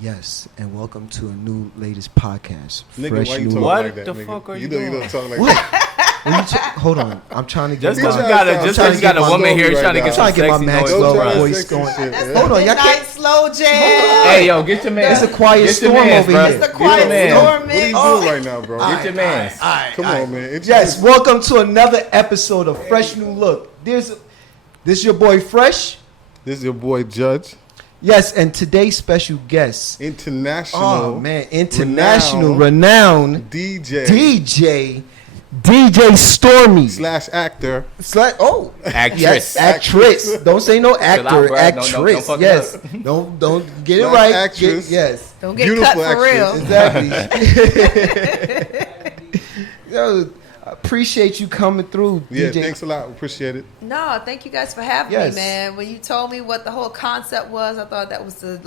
Yes, and welcome to a new latest podcast. Nigga, why you talking What like that, the nigga? fuck are you you don't, doing? You don't talk like What? that. Hold on, I'm trying to get Just because my, you got a, I'm just trying 'cause to you got get a my woman here, story trying to right get now. some trying to get my sexy Max noise. Don't Low try that voice sexy going. shit, man. Hold on, y'all Midnight can't. slow jam. Hey, yo, get your man. It's a quiet Get your storm mans, over bro. here. It's the Get quiet your man. storm, What are man. you Oh. doing right now, bro? Get your man. Come on, man. Introduce- Yes, welcome to another episode of Fresh New Look. This is your boy Fresh. This is your boy Judge. Yes, and today's special guest. International. Oh man, international renowned DJ DJ Stormy. / actor. Actress. Yes, actress. Don't say no actor, Chill out, bro. actress. Don't fuck it yes, up. don't get it Slash right. actress. Yes, Don't get Beautiful cut for actress. real. exactly. Yo, I appreciate you coming through, Yeah, DJ. thanks a lot. Appreciate it. No, thank you guys for having Yes. me, man. When you told me what the whole concept was, I thought that was the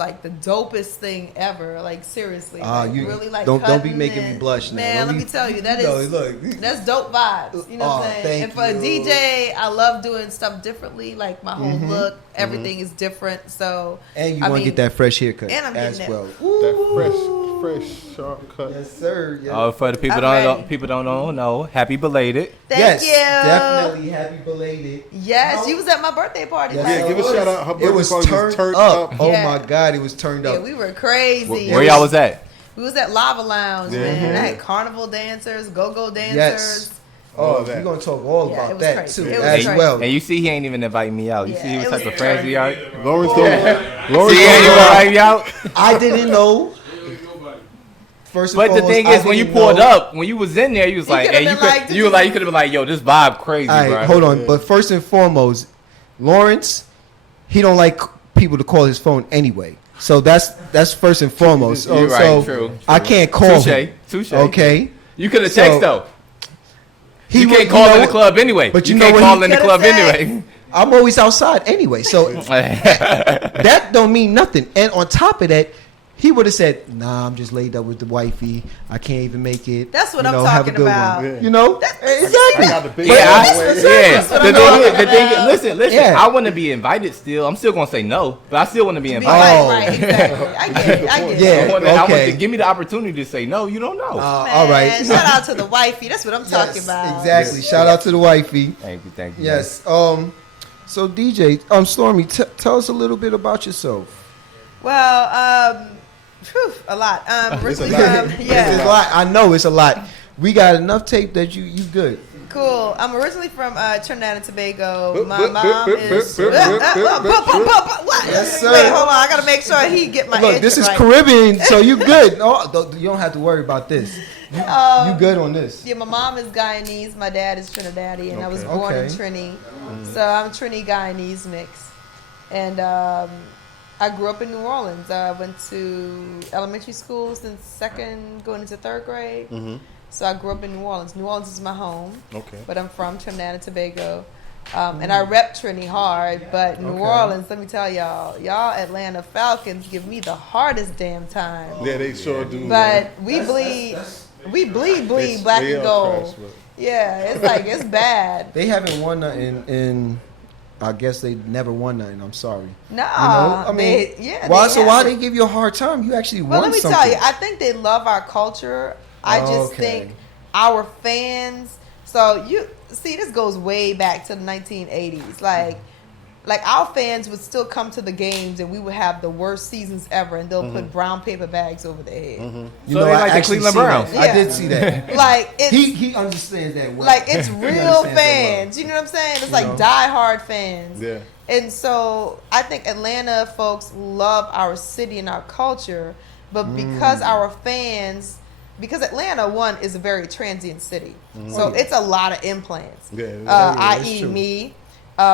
dopest thing ever. Like seriously, You really like don't be cutting making me and- blush now. Man, Don't let be- me tell you, that is No, look. that's dope vibes. You know what I'm saying? Thank And for a you. DJ, I love doing stuff differently. Like my whole look, everything is different. So And you I want to mean, get that fresh haircut and I'm as getting well. That fresh, sharp cut. Yes, sir. Yes. Oh, for the people I'm don't ready. people don't know, happy belated. Thank yes, you. definitely happy belated. Yes, you was at my birthday party. Yes, last Yeah, give week. a shout out. Her It birthday was party turned up. Oh Yeah. my God, it was turned Yeah, up. we were crazy. Where y'all was at? We was at Lava Lounge, Yeah. man. I had carnival dancers, go-go dancers. Yes. All Oh, that. we're gonna talk all Yeah, it about was that crazy. too, It was as crazy. well. And you see, he ain't even inviting me out. You Yeah, see what it type was of friends we are. Lawrence See, Lawrence he ain't even invite me out. I didn't know. First and But the foremost, thing I is, when you didn't pulled know. up, when you was in there, you was He like, could've hey, been like, you could have been like, yo, this vibe crazy, All right, bro. hold on. But first and foremost, Lawrence, he don't like people to call his phone anyway. So that's first and foremost. You're right, so true. I can't call him. Touche. Okay. You could have So, texted though. He You would- can't call know in the what? club anyway. But you you know can't what call he in the could've club said? anyway. I'm always outside anyway. So that don't mean nothing. And on top of that, he would have said, "Nah, I'm just laid up with the wifey. I can't even make it." That's what You I'm know, have a talking good about. one. Yeah. You know, exactly. I got the big Yeah, That's way. the yeah. service. What The I'm thing talking is, about. listen. Yeah. I want to be invited still. I'm still gonna say no, but I still want to be Be invited. Oh. right, exactly. I get it. I get Yeah. it. I want to Okay. give me the opportunity to say no. You don't know. All right. Man, shout out to the wifey. That's what I'm talking Yes, about. exactly. Yes. Shout out to the wifey. Thank you. Yes. So DJ, Stormy, tell us a little bit about yourself. Well, a lot. Originally from It's a yeah, lot. I know it's a lot. We got enough tape that you good. cool. I'm originally from Trinidad and Tobago. Boop, My boop, mom boop, is. boop, boop, boop, boop, What? Yes, sir. Wait, hold on. I gotta make sure he get my. Look, this is right. Caribbean, so you good. No, you don't have to worry about this. You good on this? Yeah, my mom is Guyanese. My dad is Trinidadian. I was Okay. born in Okay. Trini, so I'm Trini Guyanese mix. And I grew up in New Orleans. I went to elementary school since second, going into third grade. So I grew up in New Orleans. New Orleans is my home, Okay. but I'm from Trinidad and Tobago. And I rep Trini hard, but New Okay. Orleans, let me tell y'all Atlanta Falcons give me the hardest damn time. Yeah, they sure do. But we bleed black They and are gold. trash, but- Yeah, it's like it's bad. They haven't won nothing in I guess they never won nothing. I'm sorry. Nah, I mean, why haven't. they give you a hard time? You actually Well, won let me something. tell you, I think they love our culture. I just Okay. think our fans. So you see, this goes way back to the 1980s. Like our fans would still come to the games, and we would have the worst seasons ever, and they'll put brown paper bags over their head. You So know, they I like the actually Cleveland seen Browns. that. I Yeah. did see that. Like it's He understands that well. like it's He real understands that well. fans. You know what I'm saying? It's like know? diehard fans. Yeah. And so I think Atlanta folks love our city and our culture, but because our fans, because Atlanta, one, is a very transient city. So it's a lot of implants. Yeah, that's I.e. true. me.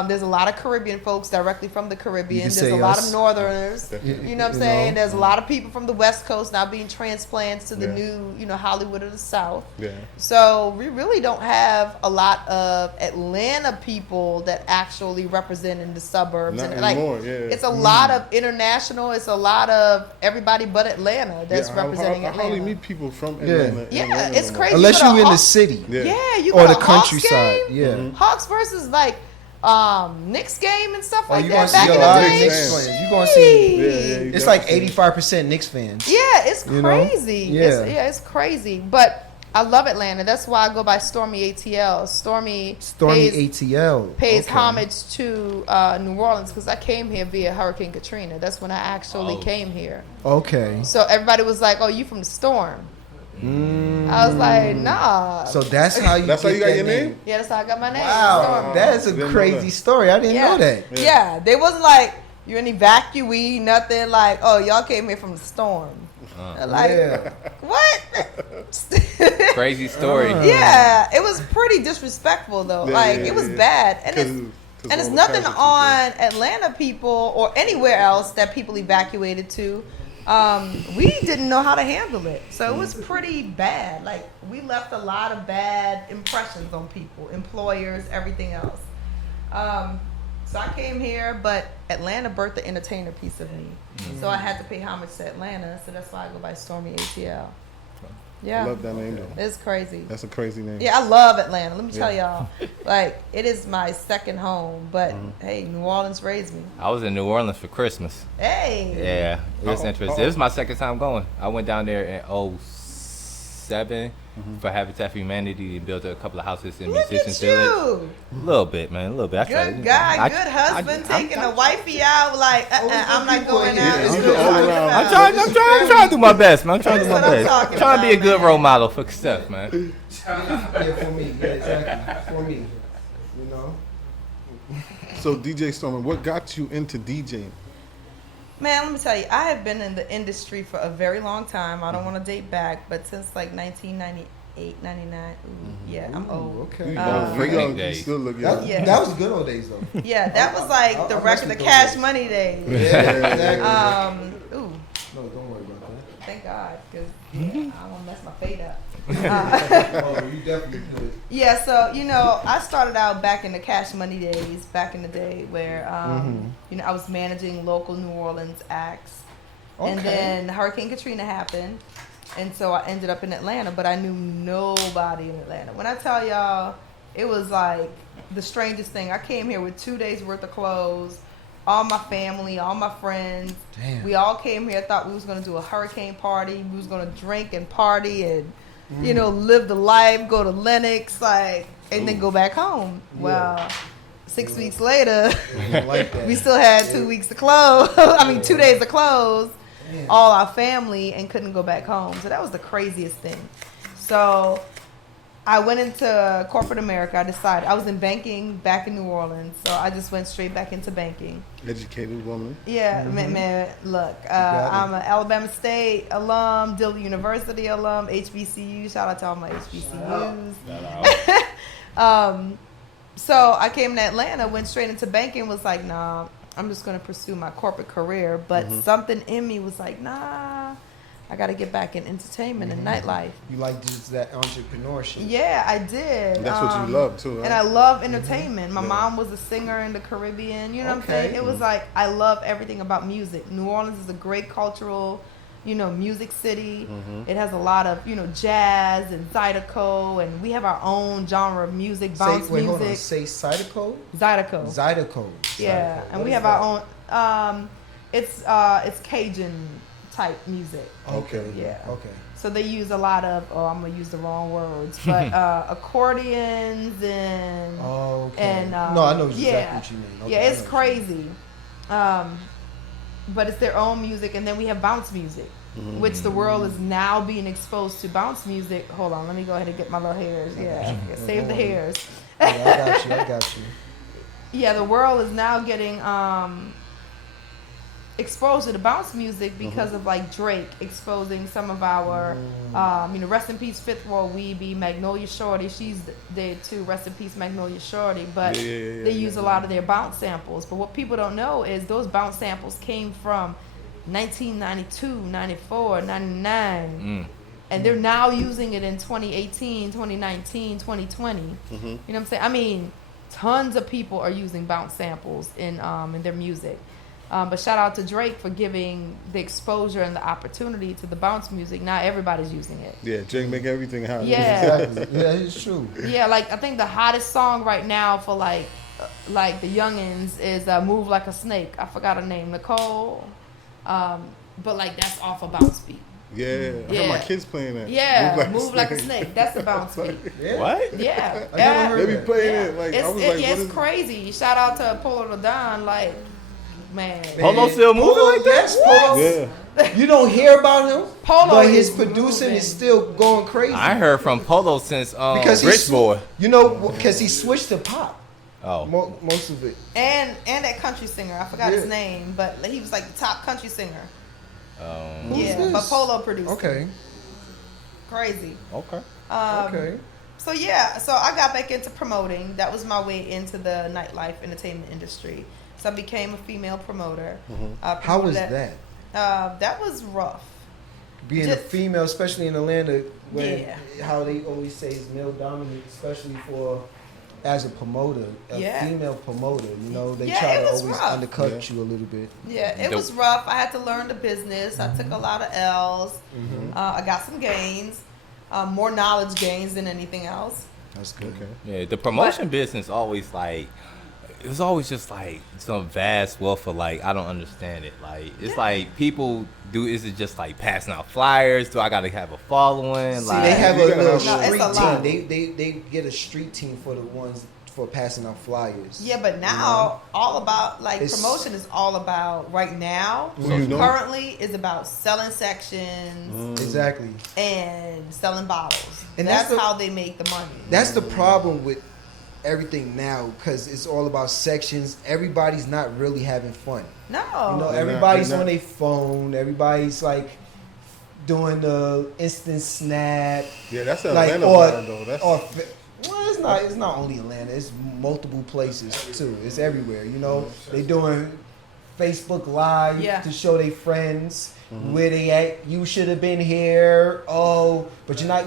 There's a lot of Caribbean folks directly from the Caribbean. can There's say a lot us. of Northerners. Definitely. You know what I'm You saying? know. There's a lot of people from the West Coast now being transplants to the Yeah. new, Hollywood of the South. Yeah. So we really don't have a lot of Atlanta people that actually represent in the suburbs. Not And like anymore, yeah. it's a lot of international. It's a lot of everybody but Atlanta that's representing I hardly Atlanta. meet people from Yeah. Atlanta. in Yeah, Atlanta it's no more. crazy. Unless You go you to in the Hawks- city Yeah. Yeah, you or go the to Hawks countryside. game? Yeah. Hawks versus like Knicks game and stuff Oh, like you that gonna back see a in lot the of day. Knicks fans. You gonna see. Yeah, you It's definitely like 85% Knicks fans. Yeah, it's You know? crazy. Yeah. It's crazy. But I love Atlanta. That's why I go by Stormy ATL. Stormy ATL pays okay. homage to New Orleans because I came here via Hurricane Katrina. That's when I actually came here. Okay. So everybody was like, "Oh, you from the storm?" I was like, "Nah." So that's how you. That's how you got that your name? Yeah, that's how I got my name. Wow, Stormy. that is a Didn't know crazy that. story. I didn't know that. Yeah, they wasn't like you're an evacuee, nothing like, "Oh, y'all came here from the storm." Like, Yeah. what? Crazy story. Yeah, it was pretty disrespectful though. Yeah, like yeah, it was yeah. bad, and 'Cause it's all and it's the nothing casualties, on Atlanta people or anywhere else that people evacuated to. We didn't know how to handle it, so it was pretty bad. Like we left a lot of bad impressions on people, employers, everything else. So I came here, but Atlanta birthed the entertainer piece of me, so I had to pay homage to Atlanta. So that's why I go by Stormy ATL. Yeah, Love that name though. it's crazy. That's a crazy name. Yeah, I love Atlanta. Let me tell y'all, like it is my second home. But hey, New Orleans raised me. I was in New Orleans for Christmas. Hey, Yeah, it was Oh, interesting. oh. It was my second time going. I went down there in 07 for Habitat for Humanity and built a couple of houses in look Musicians at Village. you, A little bit, man. A little bit. I tried. good guy, I- good husband, I'm taking a wifey out. Like I'm not people going in out. here. It's He's good an all husband. around- I'm trying to do my best, man. I'm trying to do my That's what I'm best. talking Trying to be a about, good man. role model for stuff, man. Yeah, for me. Yeah, exactly. For me. You know. So DJ Stormy, what got you into DJing? Man, let me tell you, I have been in the industry for a very long time. I don't want to date back, but since like 1998, 99. Ooh, yeah, I'm old. Okay. You Freaking young, you days. still look That, young. Yeah. that was good old days though. Yeah, that was like the I record, the mess with Cash those. Money days. Yeah, exactly. Ooh, No, don't worry about that. thank God, because I don't want to mess my fate up. Oh, you definitely could. Yeah, so I started out back in the Cash Money days, back in the day where I was managing local New Orleans acts, and Okay. then Hurricane Katrina happened, and so I ended up in Atlanta, but I knew nobody in Atlanta. When I tell y'all, it was like the strangest thing. I came here with 2 days worth of clothes, all my family, all my friends. Damn. We all came here, thought we was gonna do a hurricane party, we was gonna drink and party and live the life, go to Lennox, and then go back home. Well, 6 weeks later, Like that. we still had 2 weeks to close. I mean, 2 days to close, all our family, and couldn't go back home. So that was the craziest thing. So I went into corporate America. I decided I was in banking back in New Orleans, so I just went straight back into banking. Educated woman. Yeah, man, look, got it. I'm an Alabama State alum, Dillard University alum, HBCU. Shout out to all my HBCUs. So I came to Atlanta, went straight into banking, was like, nah, I'm just going to pursue my corporate career. But something in me was like, nah, I got to get back in entertainment and nightlife. You like just that entrepreneurship. Yeah, I did. That's what you love too, right? And I love entertainment. My mom was a singer in the Caribbean. You know what I'm saying? It was like, I love everything about music. New Orleans is a great cultural, music city. It has a lot of, jazz and Zydeco, and we have our own genre of music, bounce Hold on. music. Say Zydeco? Zydeco. Zydeco. Yeah, Zydeco. and What we is have that? our own. It's Cajun type music. Okay. Yeah. Okay. So they use a lot of, I'm gonna use the wrong words, but accordions and Oh, okay. and no, I know exactly yeah, what you mean. Okay, yeah, I it's know. crazy. But it's their own music, and then we have bounce music, which the world is now being exposed to bounce music. Hold on, let me go ahead and get my little hairs. Yeah, save the hairs. Yeah, I got you. Yeah, the world is now getting exposure to bounce music because of like Drake exposing some of our, rest in peace Fifth Ward Weeby, Magnolia Shorty. She's dead too. Rest in peace Magnolia Shorty. But they use a lot of their bounce samples. But what people don't know is those bounce samples came from 1992, 94, 99. And they're now using it in 2018, 2019, 2020. You know what I'm saying? I mean, tons of people are using bounce samples in their music. But shout out to Drake for giving the exposure and the opportunity to the bounce music. Now everybody's using it. Yeah, Drake make everything hot. Yeah. Exactly. Yeah, it's true. Yeah, like I think the hottest song right now for like like the youngins is Move Like a Snake. I forgot her name, Nicole. But like that's off of Bounce Beat. Yeah, I heard my kids playing that. Yeah, Move Like a Snake. That's a Bounce Beat. Yeah. What? Yeah. I never heard They be that. playing it like I was like, what it's is crazy. Shout out to Polo the Don, like man. Polo still moving like that? Yes, Polo. Yeah, You don't hear about him, Polo but his is producing moving. is still going crazy. I heard from Polo since Because he Rich sw- Boy. You know, because he switched to pop. Oh. Most of it. And that country singer, I forgot his Yeah. name, but he was like the top country singer. Who's Yeah, this? but Polo produced. Okay. Crazy. Okay. Okay. So yeah, so I got back into promoting. That was my way into the nightlife entertainment industry. So I became a female promoter. How was that? That was rough. Being Just- a female, especially in Atlanta, when Yeah. how they always say is male dominant, especially for as a promoter, a Yeah. female promoter. You know, they Yeah, try it to was always rough. undercut you a little bit. Yeah, it Dope. was rough. I had to learn the business. I took a lot of L's. I got some gains, more knowledge gains than anything else. That's good. okay. Yeah, the promotion business always like it was always just like some vast wealth of like I don't understand it. Like it's like people do. Is it just like passing out flyers? Do I got to have a following? See, like they have a You gotta little have- No, street it's a lot. team. They get a street team for the ones for passing out flyers. Yeah, but now all about like It's- promotion is all about right now. So you know- Currently is about selling sections Exactly. and selling bottles. And that's that's the- how they make the money. That's the problem with everything now because it's all about sections. Everybody's not really having fun. No. You know, They're everybody's not. on their phone. Everybody's like doing the instant snap. Yeah, that's an Like Atlanta or, vibe, though. That's well, it's not. It's not only Atlanta. It's multiple places too. It's everywhere. You know, they doing Facebook Live Yeah. to show their friends where they at. You should have been here. Oh, but you're not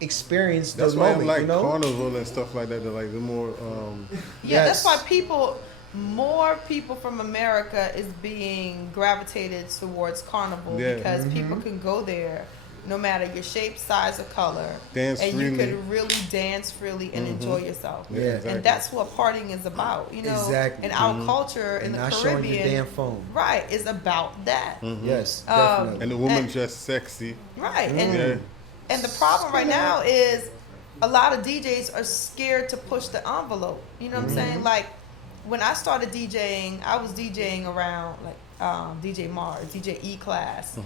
experienced the that's why moment. I'm like you know, carnival and stuff like that. They're like the more Yeah, Yes. that's why more people from America is being gravitated towards Carnival Yeah. because people can go there no matter your shape, size, or color. Dance and freely. you can really dance freely and enjoy yourself. Yeah. exactly. And that's what partying is about, you know. Exactly. In our culture in and the not showing your Caribbean, damn phone. right, is about that. Yes, Um, definitely. and the woman and- just sexy. Right. Yeah. And the problem right now is a lot of DJs are scared to push the envelope. You know what I'm saying? Like when I started DJing, I was DJing around like DJ Mars, DJ E-Class,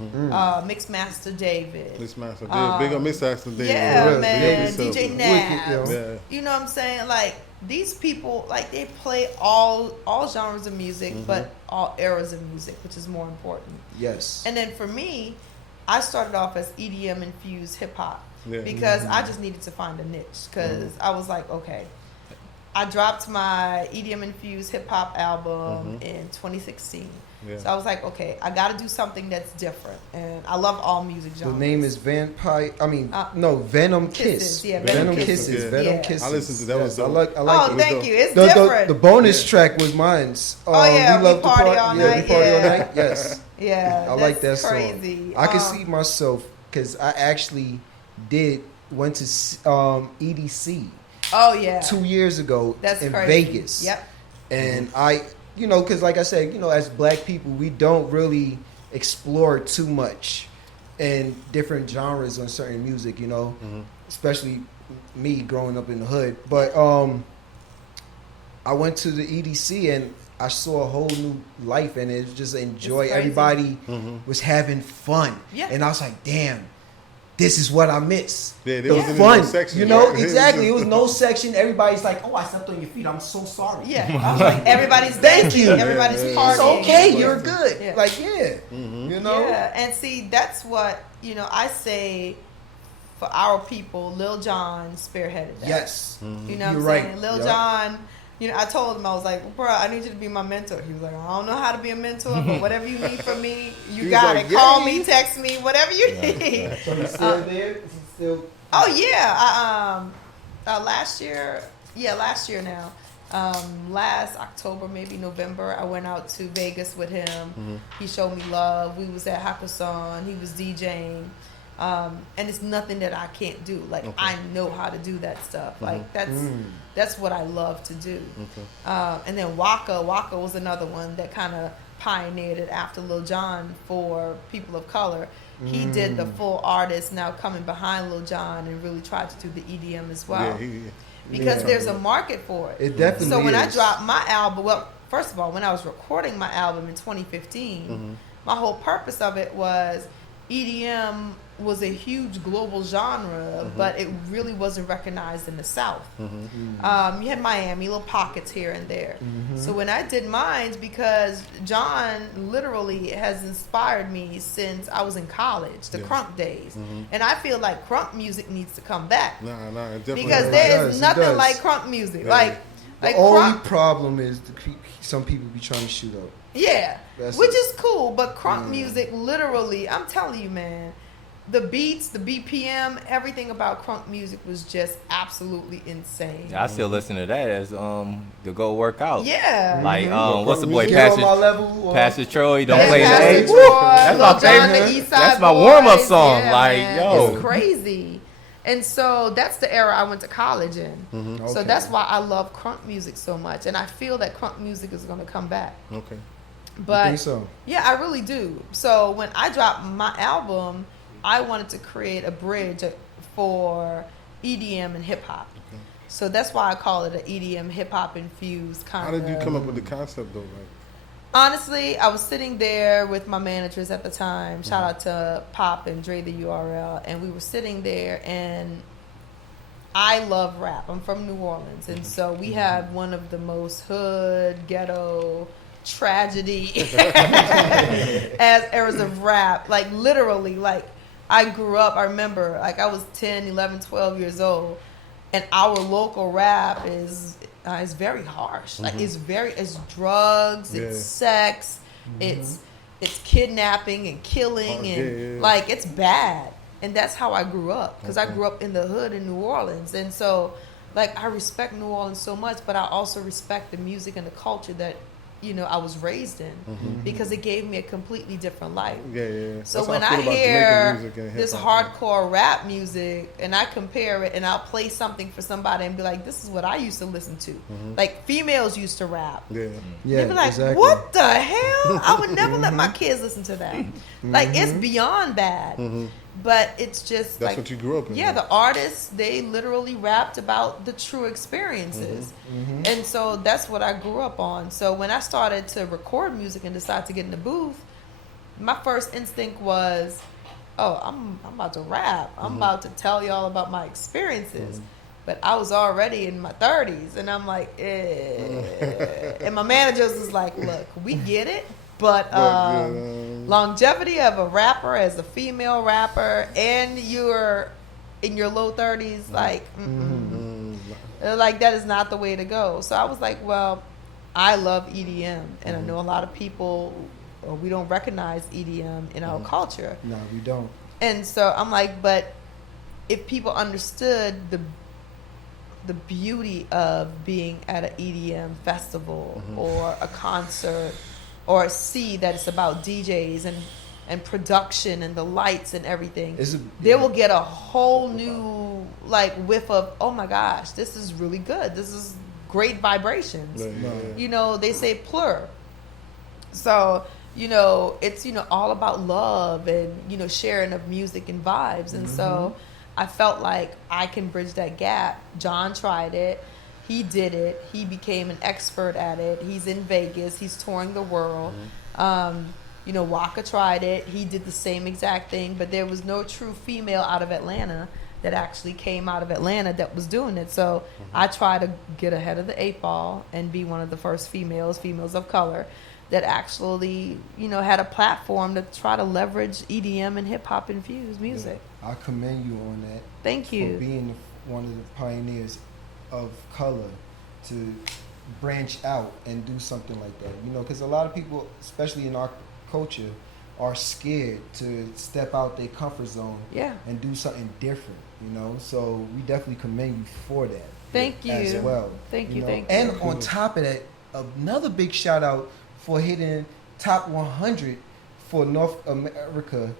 Mixmaster David. Miss Master Dave. Big up Miss Master Dave. Yeah, real, man. big up DJ yourself. Nabs. Yeah. You know what I'm saying? Like these people, like they play all genres of music, but all eras of music, which is more important. Yes. And then for me, I started off as EDM infused hip hop Yeah. because I just needed to find a niche because I was like, okay. I dropped my EDM infused hip hop album in 2016. Yeah. So I was like, okay, I got to do something that's different, and I love all music The genres. name is Venom Kiss. Kisses, yeah, Venom Venom Kisses. Kisses. Venom Yeah. Kisses. I listened to that. Was I dope. like. I Oh, like it. thank you. It's The different. bonus track was mine's. Oh, yeah, we love We to Party All Yeah, Night, we party all yeah. night. Yes, Yeah, I like that that's song. crazy. I can see myself because I actually went to EDC Oh yeah, 2 years ago that's in crazy. Vegas. Yep. And because like I said, as black people, we don't really explore too much in different genres on certain music, especially me growing up in the hood. But I went to the EDC and I saw a whole new life, and it was just enjoy. It's crazy. Everybody was having fun. Yeah. And I was like, damn, this is what I miss. Yeah, there the wasn't fun. no section, You know, right? exactly. It was no section. Everybody's like, oh, I stepped on your feet. I'm so sorry. Yeah, I was like, everybody's Thank dancing, you. everybody's Yeah, yeah, partying. It's okay. Yeah. You're good. Yeah. Like, yeah. Yeah, and see, that's what I say. For our people, Lil Jon spearheaded that. Yes. You know what You're I'm right. saying? Lil Yep. Jon, I told him, I was like, bro, I need you to be my mentor. He was like, I don't know how to be a mentor, but whatever you need from me, you He was got like, it. Call yeah. me, text me, whatever you need. So he's still there? Is he still? Oh yeah, last year now. Last October, maybe November, I went out to Vegas with him. He showed me love. We was at Hakkasan. He was DJing, And it's nothing that I can't do. Like I know how to do that stuff. Like that's what I love to do. And then Waka was another one that kind of pioneered it after Lil Jon for people of color. He did the full artist, now coming behind Lil Jon, and really tried to do the EDM as well. Because there's a market for it. It definitely So when I is. dropped my album, well, first of all, when I was recording my album in 2015, my whole purpose of it was EDM was a huge global genre, but it really wasn't recognized in the South. You had Miami, little pockets here and there. So when I did mine, because John literally has inspired me since I was in college, the crunk days. And I feel like crunk music needs to come back. It definitely Because does. there is It nothing does. like crunk music. Yeah. Like The only crunk, problem is some people be trying to shoot up. yeah, That's which it. is cool, but crunk music, literally, I'm telling you, man, the beats, the BPM, everything about crunk music was just absolutely insane. I still listen to that as to go work out. Yeah. Like Mhm. what's the boy Get on my Pastor level. Or, Pastor Troy? Don't Yeah, play the Pastor H. Troy, That's my Lil Jon, favorite. the East That's Side my warm-up Boys. song. Yeah, Like, man, yo. it's crazy. And so that's the era I went to college in. So Okay. that's why I love crunk music so much, and I feel that crunk music is going to come back. Okay. But I think so. yeah, I really do. So when I dropped my album, I wanted to create a bridge for EDM and hip hop. So that's why I call it an EDM hip hop infused kind How of. did you come up with the concept though? Like, Honestly, I was sitting there with my managers at the time. Shout out to Pop and Dre the URL, and we were sitting there, and I love rap. I'm from New Orleans, and so we have one of the most hood, ghetto, tragedy as eras of rap. Like literally, like I grew up, I remember, like I was 10, 11, 12 years old, and our local rap is very harsh. Like it's drugs, it's sex, it's kidnapping and killing, and like it's bad. And that's how I grew up, because I grew up in the hood in New Orleans. And so like I respect New Orleans so much, but I also respect the music and the culture that I was raised in, because it gave me a completely different life. So That's when how I feel about hear Jamaican music and this hip-hop. hardcore rap music and I compare it and I'll play something for somebody and be like, this is what I used to listen to. Like females used to rap. Yeah, They'd be like, exactly. what the hell? I would never let my kids listen to that. Like it's beyond bad. But it's just That's like, what you grew up in. yeah, the artists, they literally rapped about the true experiences. And so that's what I grew up on. So when I started to record music and decided to get in the booth, my first instinct was, oh, I'm about to rap. I'm about to tell y'all about my experiences. But I was already in my 30s, and I'm like, eh. And my manager was like, look, we get it. But longevity of a rapper as a female rapper, and you're in your low 30s, like, like that is not the way to go. So I was like, well, I love EDM, and I know a lot of people, we don't recognize EDM in our culture. No, we don't. And so I'm like, but if people understood the beauty of being at an EDM festival or a concert, or see that it's about DJs and production and the lights and everything, they will get a whole new like whiff of, oh my gosh, this is really good. This is great vibrations. They say plur. So, it's, all about love and, sharing of music and vibes. And so I felt like I can bridge that gap. John tried it. He did it. He became an expert at it. He's in Vegas. He's touring the world. Waka tried it. He did the same exact thing, but there was no true female out of Atlanta that actually came out of Atlanta that was doing it. So I tried to get ahead of the 8 ball and be one of the first females of color, that actually, had a platform to try to leverage EDM and hip hop infused music. Yeah, I commend you on that. Thank you. For being one of the pioneers of color to branch out and do something like that. Because a lot of people, especially in our culture, are scared to step out their comfort zone and do something different. So we definitely commend you for that. Thank you. As well. Thank you. And on top of that, another big shout out for hitting top 100 for North America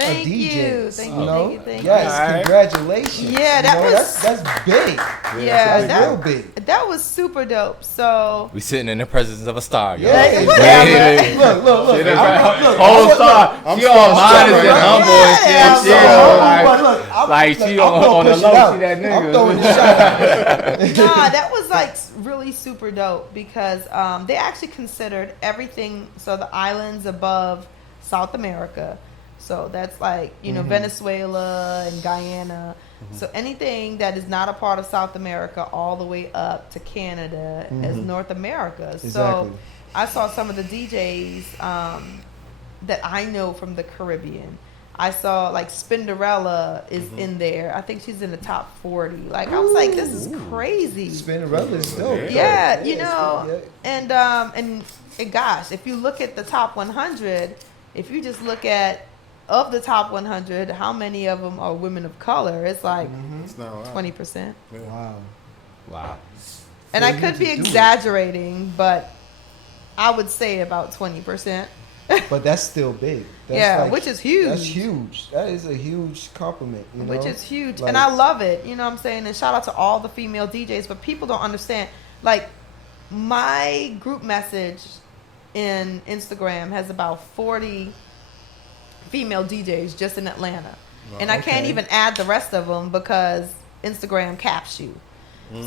Thank a DJ. you. Thank you. know? Thank you. Thank Yes, All right. congratulations. Yeah, that You know, was- that's big. Yeah, That's real big. That was super dope. So We sitting in the presence of a star, y'all. Yeah, whatever. Look. Whole star. I'm She all modest right and now. humble and Yeah, shit. I'm She gonna on the push it low. out. She that nigga. I'm throwing the shot out. nah, that was like really super dope because they actually considered everything. So the islands above South America, so that's like Venezuela and Guyana. So anything that is not a part of South America, all the way up to Canada as North America. Exactly. So I saw some of the DJs that I know from the Caribbean. I saw like Spinderella is in there. I think she's in the top 40. Like I was like, this is crazy. Spinnerella is dope. Yeah, you know, and gosh, if you look at the top 100, if you just look at of the top 100, how many of them are women of color? It's like It's not a lot. 20%. Wow. Wow. And For I you could to be do it. exaggerating, but I would say about 20%. But that's still big. That's Yeah, which is huge. That's huge. That is a huge compliment. You know? Which is huge. Like- And I love it. You know what I'm saying? And shout out to all the female DJs. But people don't understand. Like, my group message in Instagram has about 40 female DJs just in Atlanta. And I can't okay. even add the rest of them because Instagram caps you.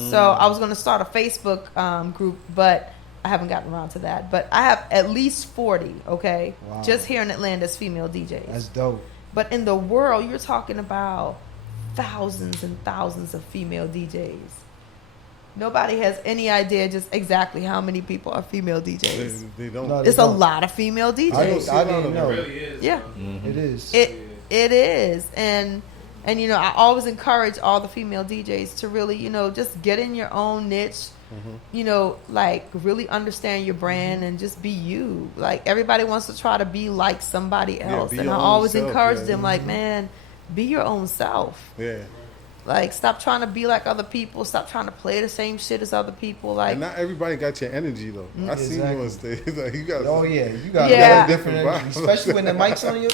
So I was going to start a Facebook group, but I haven't gotten around to that. But I have at least 40, okay? Wow. Just here in Atlanta as female DJs. That's dope. But in the world, you're talking about thousands and thousands of female DJs. Nobody has any idea just exactly how many people are female DJs. They don't. No, It's a don't. lot of female I DJs. didn't know. Yeah, It is. it is, and you know, I always encourage all the female DJs to really, you know, just get in your own niche. You know, like really understand your brand and just be you. Like everybody wants to try to be like somebody else, be and I your own always self, encourage yeah. them, like, man, be your own self. Yeah. Like, stop trying to be like other people. Stop trying to play the same shit as other people. Like, And not everybody got your energy though. I seen you on stage. Like you got. Oh yeah, you got Yeah. a different energy, especially when the mic's on in your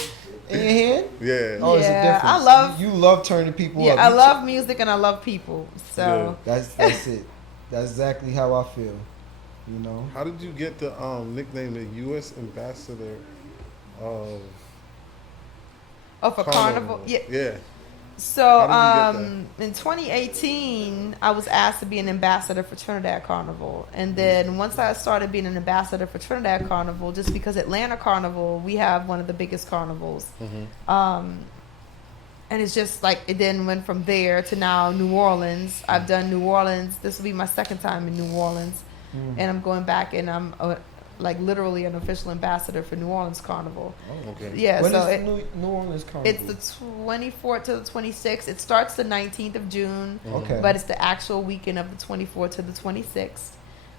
hand. Yeah. Oh, it's a Yeah, difference. I love- you love turning people yeah, up. I You love music and I love people. So, That's it. That's exactly how I feel. You know. How did you get the nickname the U.S. Ambassador of oh, for Carnival. Yeah. Yeah. So, How did you get in 2018, I was asked to be an ambassador for Trinidad Carnival. And then once I started being an ambassador for Trinidad Carnival, just because Atlanta Carnival, we have one of the biggest carnivals. And it's just like, it then went from there to now New Orleans. I've done New Orleans. This will be my second time in New Orleans. And I'm going back and I'm like literally an official ambassador for New Orleans Carnival. Oh, okay. Yeah, When so is it, New Orleans Carnival? it's the 24th to the 26th. It starts the 19th of June, Okay. but it's the actual weekend of the 24th to the 26th.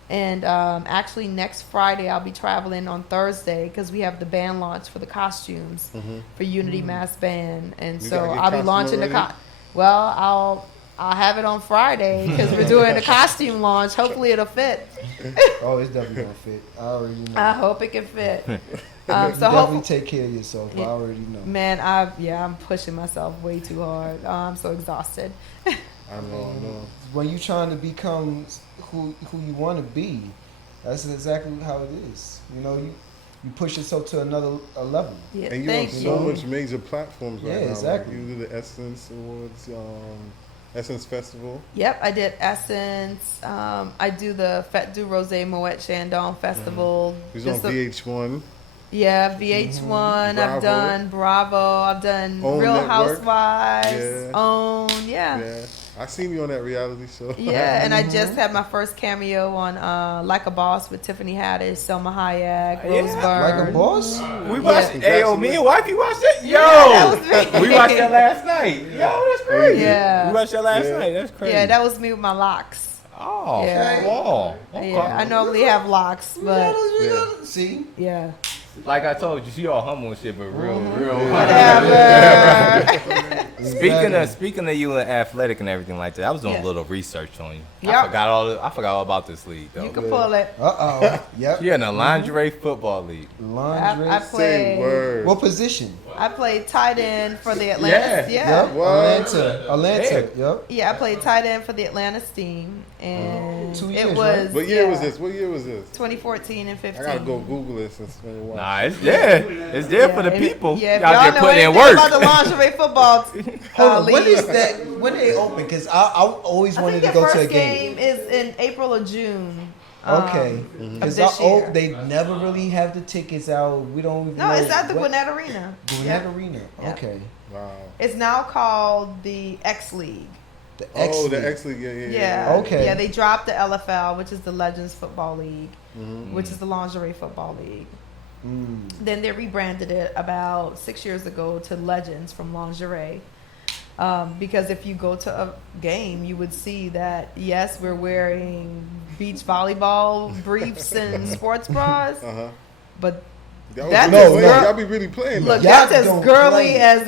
And actually, next Friday, I'll be traveling on Thursday because we have the band launch for the costumes for Unity Mass Band. And You so gotta get I'll be costume launching already? Well, I'll have it on Friday because we're doing the costume launch. Hopefully, it'll fit. Oh, it's definitely gonna fit. I already know. I hope it can fit. You So definitely hopefully, take care of yourself. I already know. man, I'm pushing myself way too hard. I'm so exhausted. I know. When you trying to become who you want to be, that's exactly how it is. You know, you push yourself to another level. Yeah, And you're on thank so you. much major platforms right Yeah, now. exactly. Like you do the Essence Awards, Essence Festival. Yep, I did Essence. I do the Fête du Rosé Moet Chandon Festival. He's on Just a- VH1. Yeah, VH1. I've Bravo. done Bravo. I've done Own Real Network. Housewives. Yeah. Own. Yeah. Yeah. I seen you on that reality show. Yeah, and I just had my first cameo on Like a Boss with Tiffany Haddish, Selma Hayek, Yeah. Rose Byrne. Like a boss? We watched. Yeah. Hey, yo, me and wifey watched it. Yo, that was me. we watched that last night. Yo, that's crazy. Yeah. We watched that last Yeah. night. That's crazy. Yeah, that was me with my locks. Oh, Yeah. wow. Okay. Yeah, I normally have locks, but See, yeah. Like I told you, she all humble and shit, but real. Whatever. Speaking of you and athletic and everything like that, I was doing Yeah. a little research on you. Yep. I forgot all about this league though. You can pull it. Yep. You're in a lingerie football league. Lingerie. I Say played. word. What position? I played tight end for the Atlanta. Yeah. Yep. What? Atlanta. Yep. Yeah, I played tight end for the Atlanta Steam, and 2 it years, was. right? What year was this? What year was this? 2014 and I 15. gotta go Google this and spend a while. Nah, it's there for the if- people. Yeah, if Y'all y'all just know putting in anything work. about the lingerie football Hold on. league, When is that? When they open? Because I always I wanted think to the go to a first game. game is in April or June. Okay. Of Because this year. they never really have the tickets out. We don't even No, know. it's at the what- Gwinnett Arena. Gwinnett Yeah. Arena. Yeah. Okay. Wow. It's now called the X League. The X. Oh, the League. X League. Yeah. Okay. Yeah, they dropped the LFL, which is the Legends Football League, Mm-hmm. which is the lingerie football league. Mm. Then they rebranded it about 6 years ago to Legends from lingerie. Because if you go to a game, you would see that, yes, we're wearing beach volleyball briefs and sports bras, Uh-huh. but That That's was no, really, no. y'all be really playing. look, though. Y'all that's as don't girly play. as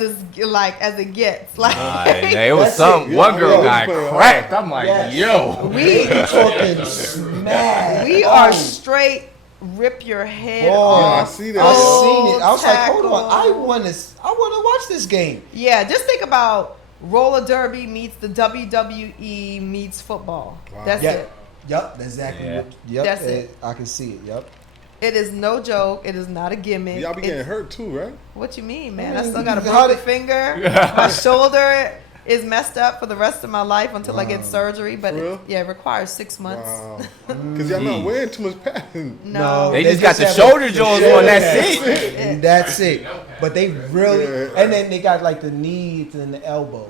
it gets. Like It was That's some it. one Yeah, girl yeah, got we play cracked. I'm like, Yes. yo. we Talking smack. we Oh. are straight rip your head Boy, off. I see that. I full seen it. I was like, hold on. I tackle. want to watch this game. Yeah, just think about roller derby meets the WWE meets football. Wow. That's Yep. it. Yep. That's exactly. Yeah. What, yep. That's it. I can see it. Yep. It is no joke. It is not a gimmick. Y'all be It's- getting hurt too, right? What you mean, man? I I mean, still got a how broken did- finger. My shoulder is messed up for the rest of my life until I get Wow. surgery. But For real? it requires 6 months. Wow. Because y'all not Jeez. wearing too much padding. No. They just got the have shoulder a- joints Yeah, on. That's it. And that's it. But they really, Yeah. and then they got like the knees and the elbow.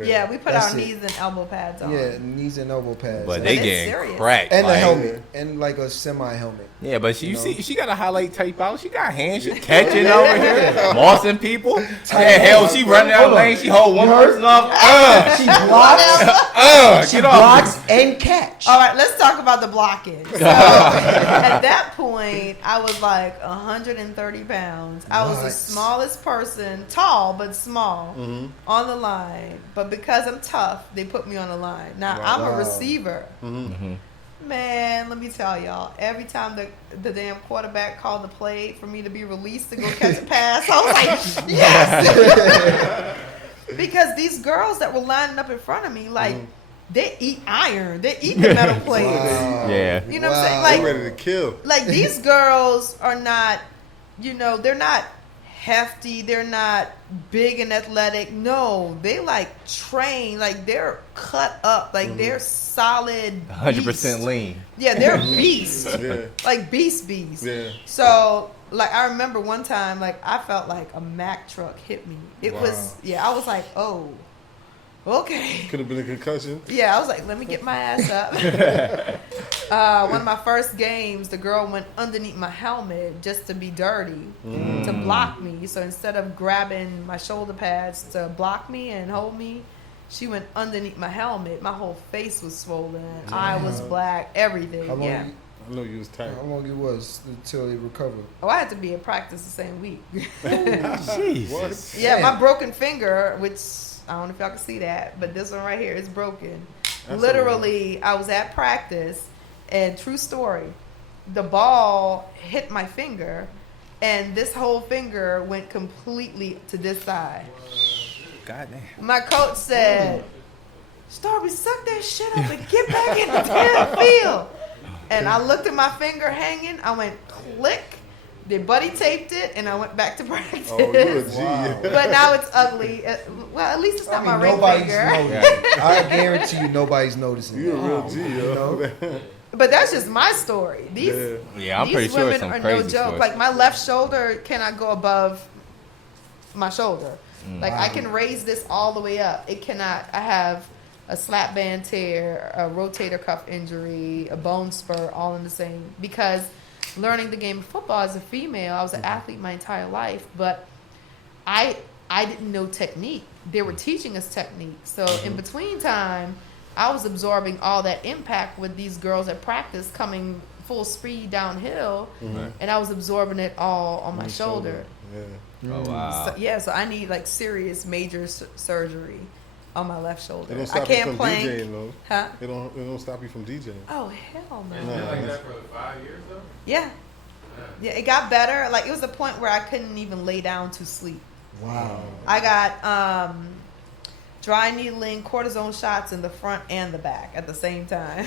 Yeah, we put That's our it. knees and elbow pads on. Yeah, knees and elbow pads. But And they it's getting serious. cracked. and a like- helmet and like a semi helmet. Yeah, but you You know? see, she got a highlight tape out. She got hands. She catching over here, mossing people. Hell, she running down the lane. She hold one person off. She blocks. She Get off. blocks and catch. All right, let's talk about the blocking. So at that point, I was like 130 pounds. I was the What? smallest person, tall but small, Mm-hmm. on the line. But because I'm tough, they put me on the line. Now I'm a Wow. receiver. Mm-hmm. Man, let me tell y'all. Every time the damn quarterback called the play for me to be released to go catch a pass, I was like, yes. Because these girls that were lining up in front of me, like, they eat iron. They eat the metal plates. Wow. Yeah. You know what I'm saying? Wow. Like, They ready to kill. like these girls are not, they're not hefty, they're not big and athletic. No, they like train, like they're cut up, like they're solid 100% beast. lean. Yeah, they're beast. Yeah. Like beast. Yeah. So like I remember one time, like I felt like a Mack truck hit me. It Wow. was I was like, oh, okay. Could have been a concussion. Yeah, I was like, let me get my ass up. One of my first games, the girl went underneath my helmet just to be dirty, to block me. So instead of grabbing my shoulder pads to block me and hold me, she went underneath my helmet. My whole face was swollen. Eye was black, everything. How long? Yeah. I know you was tight. How long it was until they recovered? Oh, I had to be in practice the same week. Jesus. Yeah, Man. my broken finger, which I don't know if y'all can see that, but this one right here is broken. That's Literally, I was at practice, and true story, the ball hit my finger, and this whole finger went completely to this side. Goddamn. My coach said, Stormy, suck that shit up and get back in the damn field. And I looked at my finger hanging, I went click, they buddy taped it, and I went back to practice. Oh, you a G. Wow. But now it's ugly. Well, at least it's not my ring nobody's finger. noticing. I guarantee you, nobody's noticing. You a real G, You yo. know? But that's just my story. These Yeah. Yeah, I'm these pretty sure women it's some are crazy no joke. stories. Like my left shoulder cannot go above my shoulder. Like I can raise this all the way up. It cannot. I have a slap band tear, a rotator cuff injury, a bone spur, all in the same. Because learning the game of football as a female, I was an athlete my entire life, but I didn't know technique. They were teaching us technique. So in between time, I was absorbing all that impact with these girls at practice coming full speed downhill, and I was absorbing it all on my shoulder. Yeah. Oh wow. So, yeah, so I need like serious major surgery on my left shoulder. It don't I stop you can't from plank. DJing though. Huh? It don't stop you from DJing. Oh hell no. It's been like that for 5 years though. Yeah. Yeah, it got better. Like it was a point where I couldn't even lay down to sleep. Wow. I got dry needling, cortisone shots in the front and the back at the same time.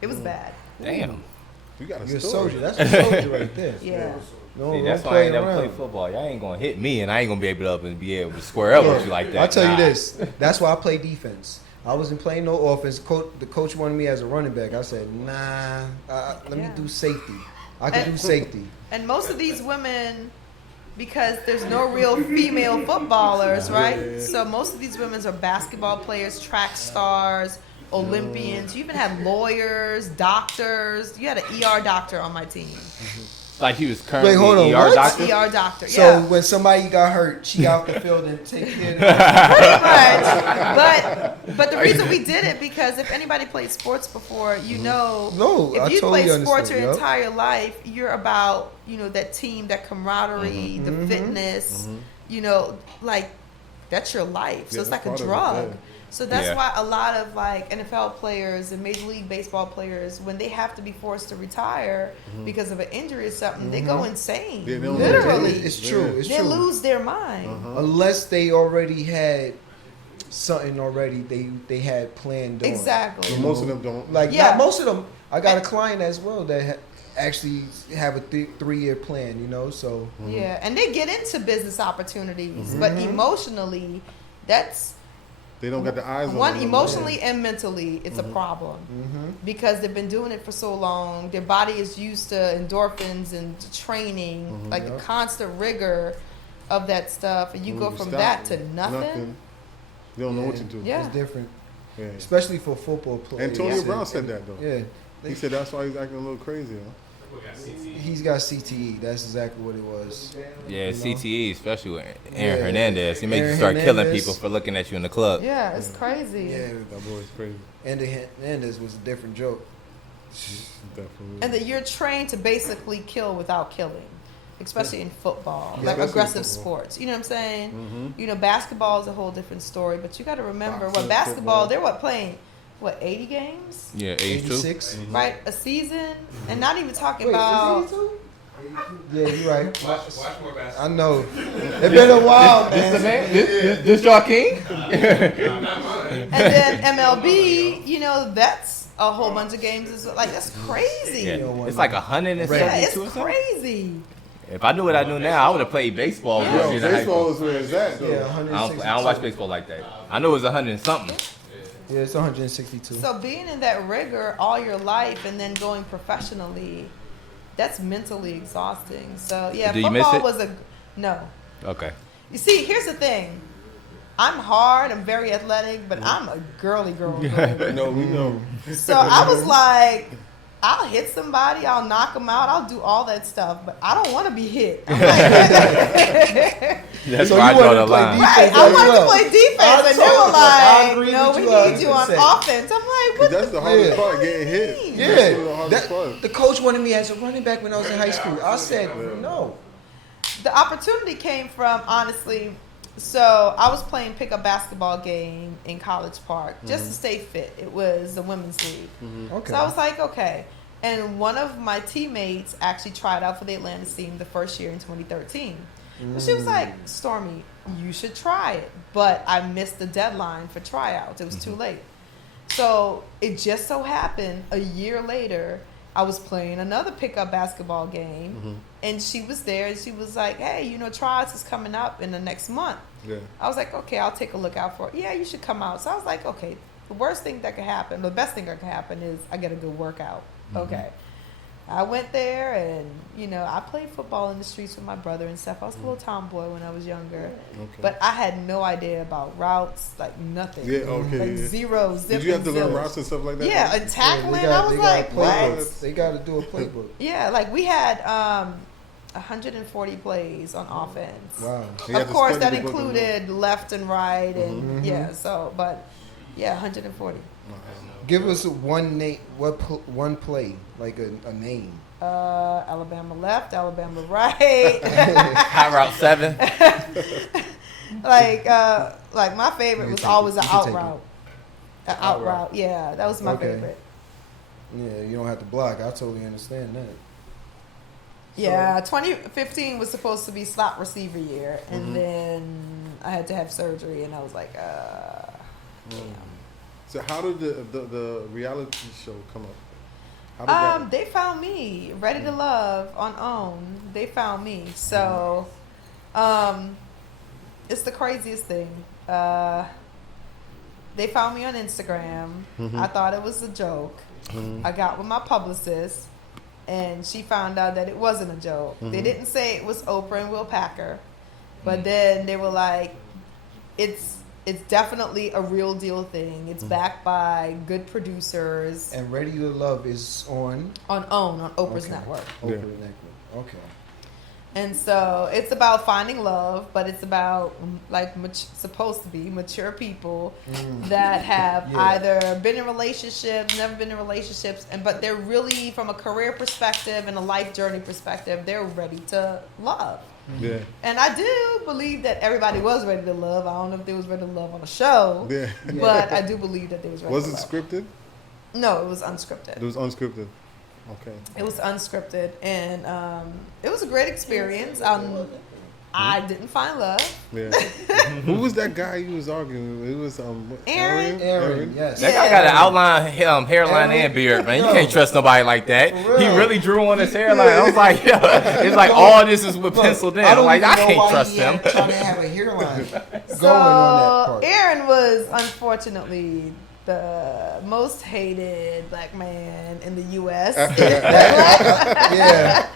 It was bad. Damn. You got a You're a story. soldier. That's a soldier right there. Yeah. No, See, don't that's why I play ain't never around. played football. Y'all ain't gonna hit me, and I ain't gonna be able to square up with you like that. I'll tell Nah. you this. That's why I play defense. I wasn't playing no offense. The coach wanted me as a running back. I said, nah, let me do safety. I can do safety. And most of these women, because there's no real female footballers, right? So most of these women are basketball players, track stars, Olympians. You even had lawyers, doctors. You had an ER doctor on my team. Like he was currently Wait, hold on, ER what? doctor. ER doctor, So yeah. when somebody got hurt, she got off the field and take care of Pretty much. But the reason we did it, because if anybody played sports before, you know, No, if I you totally play sports understand, your yup. entire life, you're about, that team, that camaraderie, the fitness, like that's your life. So Yeah, it's like that's a part of it, drug. yeah. So that's Yeah. why a lot of like NFL players and Major League Baseball players, when they have to be forced to retire because of an injury or something, they go insane. Yeah, they don't know what to do. Literally. It's true. It's They true. lose their mind. Unless they already had something already they had planned on. Exactly. But most of them don't. Like Yeah. not most of them. I got a client as well that actually have a 3-year plan. So Yeah, and they get into business opportunities, but emotionally, that's They don't got the eyes on one them. emotionally and mentally, it's a problem because they've been doing it for so long. Their body is used to endorphins and to training, like the constant rigor of that stuff, and you go When from stop, that to nothing. You don't know what to do. Yeah. it's different, Yeah. especially for football players. Antonio Brown said that though. Yeah, He said that's why he's acting a little crazy. Huh? We got CT. he's got CTE. That's exactly what it was. Yeah, You know? CTE, especially with Aaron Yeah. Hernandez. He makes you Aaron start killing Hernandez. people for looking at you in the club. Yeah, it's crazy. Yeah, That boy's crazy. Andy Hernandez was a different joke. Definitely. And that you're trained to basically kill without killing, especially in football, Yeah, like especially in aggressive football. sports. You know what I'm saying? Basketball is a whole different story, but you got to remember, Boxing, basketball, football. they're playing 80 games, Yeah, 82. 86. right? A season, and not even talking about. Yeah, you're right. Watch more basketball. I know. It's been a while, man. This y'all king? Not mine. And then MLB, that's a whole bunch of games. Like that's crazy. Yeah, Yeah, it's like 172 it's or something. crazy. If I knew what I knew now, I would have played baseball. Yeah. when I Yo, was in high baseball school. is where it's at though. Yeah, I 162. don't watch baseball like that. I know it was 100 and something. Yeah, it's 162. So being in that rigor all your life and then going professionally, that's mentally exhausting. So yeah, Do you miss football it? was no. Okay. You see, here's the thing. I'm hard, I'm very athletic, but I'm a girly girl. No, we know. So I was like, I'll hit somebody, I'll knock them out, I'll do all that stuff, but I don't want to be hit. I'm like, That's So why I you draw wanted the to play line. defense? right, I as wanted well. to play defense, I and they told were you, I like, agree no, with we you need you on 100%. offense. I'm like, 'Cause what that's the hardest Yeah. part, getting hit. mean? That's the Yeah, hardest part. the coach wanted me as a running back when I was in high school. I said no. The opportunity came from, honestly, so I was playing pickup basketball game in College Park just to stay fit. It was the women's league. Okay. So I was like, okay. And one of my teammates actually tried out for the Atlanta team the first year in 2013. And she was like, Stormy, you should try it. But I missed the deadline for tryouts. It was too late. So it just so happened a year later, I was playing another pickup basketball game. And she was there and she was like, hey, tryouts is coming up in the next month. Yeah. I was like, okay, I'll take a look out for it. Yeah, you should come out. So I was like, okay, the worst thing that could happen, the best thing that could happen is I get a good workout. Okay. I went there and, I played football in the streets with my brother and stuff. I was a little tomboy when I was younger. Okay. But I had no idea about routes, like nothing. Yeah, okay, Like yeah. zero, zip Did you have to and learn zilch. routes and stuff like that? Yeah, and tackling, they got, I was they got like, playbooks. what? They got to do a playbook. Yeah, like we had 140 plays on offense. Wow. You had Of to course, study that the book and included left and right, and Mhm. yeah. So, but yeah, 140. Give us one name. One play, like a name. Alabama left, Alabama right. High Route 7. Like my favorite was always an You can out take it. route. An out route, yeah, that was my Okay. favorite. Yeah, you don't have to block. I totally understand that. Yeah, 2015 was supposed to be slot receiver year, and then I had to have surgery, and I was like, So how did the reality show come up? How did they found me, Ready to Love on OWN. They found me, so it's the craziest thing. They found me on Instagram. I thought it was a joke. I got with my publicist, and she found out that it wasn't a joke. They didn't say it was Oprah and Will Packer, but then they were like, it's definitely a real deal thing. It's backed by good producers And Ready to Love is on on OWN, on Oprah's Okay. network. Oprah Yeah. Network. Okay. And so it's about finding love, but it's about like supposed to be mature people that have Yeah. either been in relationships, never been in relationships, but they're really from a career perspective and a life journey perspective, they're ready to love. Yeah. And I do believe that everybody was ready to love. I don't know if they was ready to love on a show, Yeah. but I do believe that they was ready Was to it love. scripted? No, it was unscripted. It was unscripted. Okay. It was unscripted, and it was a great experience. I didn't find love. Yeah. Who was that guy you was arguing with? It was Aaron. Aaron, yes. That guy got an outline hairline and beard, man. You can't trust nobody like that. For real. He really drew on his hairline. I was like, yo, it's like all this is with penciled in. I'm like, I can't trust him. Trying to have a hairline So going on that part. Aaron was unfortunately the most hated black man in the U.S. Yeah,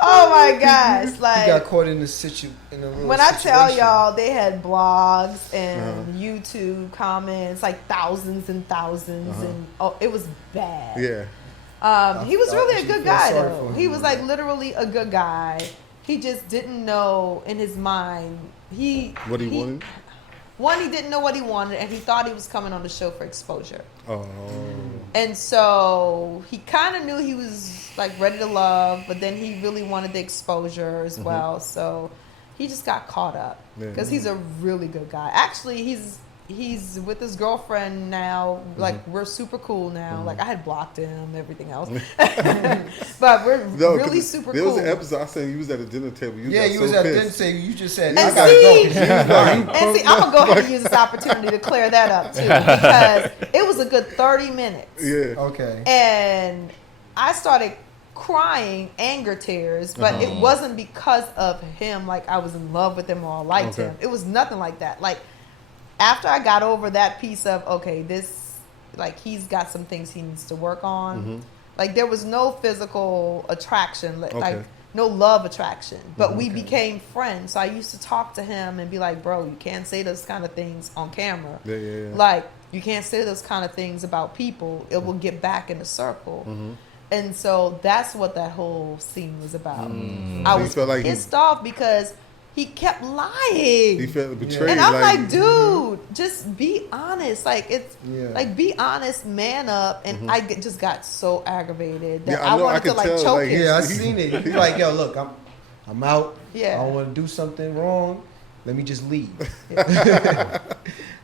Oh my gosh! he Like got caught in a little when I tell situation. y'all, they had blogs and YouTube comments, like thousands and thousands, and it was bad. Yeah. He was I really a actually good feel guy sorry though. for him. He was like literally a good guy. He just didn't know in his mind What he wanted? One, he didn't know what he wanted, and he thought he was coming on the show for exposure. Oh. And so he kind of knew he was like ready to love, but then he really wanted the exposure as well. So he just got caught up Yeah. because he's a really good guy. Actually, he's with his girlfriend now. Like we're super cool now. Like I had blocked him, everything else, but we're No, really 'cause super there cool. was an episode I said you was at a dinner table. Yeah, you was at the dinner table. You just said, And I gotta see- go. 'cause you was like, And see, I'm gonna go ahead and use this opportunity to clear that up too, because it was a good 30 minutes. Yeah. okay. And I started crying anger tears, but it wasn't because of him, like I was in love with him or I liked Okay. him. It was nothing like that. Like after I got over that piece of, okay, this, like he's got some things he needs to work on. Like there was no physical attraction, like Okay. no love attraction, but we became friends. So I used to talk to him and be like, bro, you can't say those kind of things on camera. Yeah. Like you can't say those kind of things about people. It will get back in the circle. And so that's what that whole scene was about. I He was felt like he- pissed off because he kept lying. He felt betrayed. And I'm like, dude, just be honest. Like it's Yeah. like be honest, man up. And I just got so aggravated that Yeah, I I know, I wanted to could like tell, choke like, him. Yeah, I seen it. He's like, yo, look, I'm out. Yeah. I don't want to do something wrong. Let me just leave.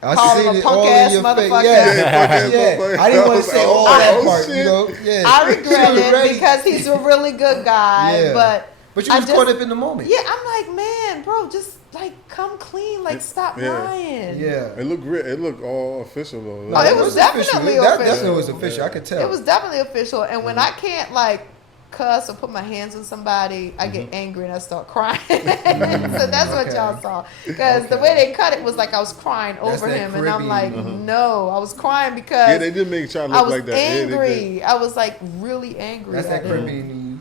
I Call him seen a it punk all ass in your face. motherfucker. Yeah, Yeah, yeah. I didn't want to say all Oh, that oh, part, shit. you know. Yeah. I regret He was it ready. because he's a really good guy. Yeah. But you I was just- caught up in the moment. yeah, I'm like, man, bro, just like come clean. Like stop Yeah. lying. Yeah. It looked great. It looked all official though. Oh, it was definitely That official. definitely was official. I could tell. It was definitely official. And when I can't like cuss or put my hands on somebody, I get angry and I start crying. So that's what Okay. y'all saw. Because the way they cut it was like I was crying That's over that him, and I'm like, Caribbean. no, I was crying because Yeah, they did make it try to I look was like that. Yeah, they did. angry. I was like really angry. That's that at him. Caribbean in you.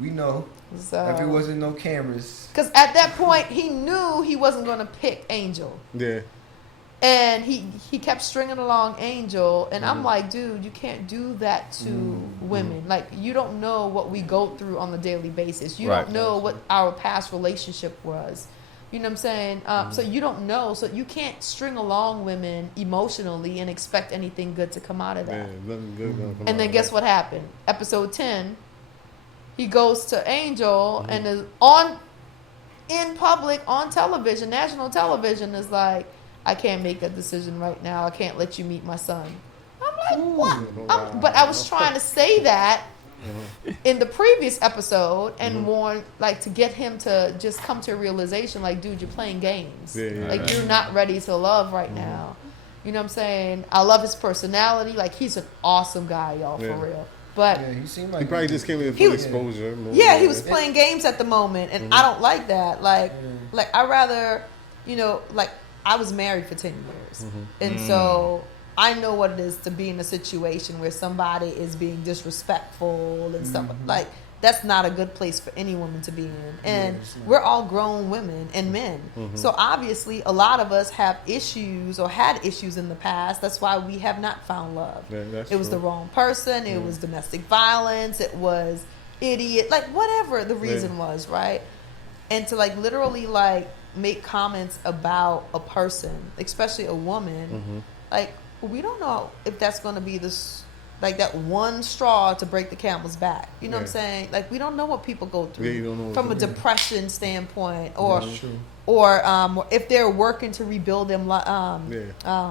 We know. So, If it wasn't no cameras. because at that point he knew he wasn't going to pick Angel. Yeah. And he kept stringing along Angel, and I'm like, dude, you can't do that to women. Like, you don't know what we go through on a daily basis. You Right. don't know what our past relationship was. You know what I'm saying? So you don't know. So you can't string along women emotionally and expect anything good to come out of that. Man, nothing good gonna come And out then of guess that. what happened? Episode 10, he goes to Angel Mm-hmm. and is in public on television, national television, is like, I can't make a decision right now. I can't let you meet my son. I'm like, what? Wow. But I was trying to say that Mm-hmm. in the previous episode and warn, like, to get him to just come to a realization, like, dude, you're playing games. Yeah. Like, you're not ready to love right now. You know what I'm saying? I love his personality. Like, he's an awesome guy, y'all, Yeah. for real. But Yeah, he seemed like He probably just came in He for was- exposure. more yeah, than he was that. playing games at the moment, and I don't like that. Like, I rather, like, I was married for 10 years, and so I know what it is to be in a situation where somebody is being disrespectful and stuff. Like, that's not a good place for any woman to be in. And we're all grown women and men. So obviously, a lot of us have issues or had issues in the past. That's why we have not found love. Yeah, that's It was the true. wrong person. It was domestic violence. It was idiot. Like, whatever the reason was, right? And to, like, literally, like, make comments about a person, especially a woman, like, we don't know if that's going to be this, like, that one straw to break the camel's back. You know what I'm Yeah. saying? Like, we don't know what people go through Yeah, you don't know from a what to- depression standpoint, or That's true. or if they're working to rebuild them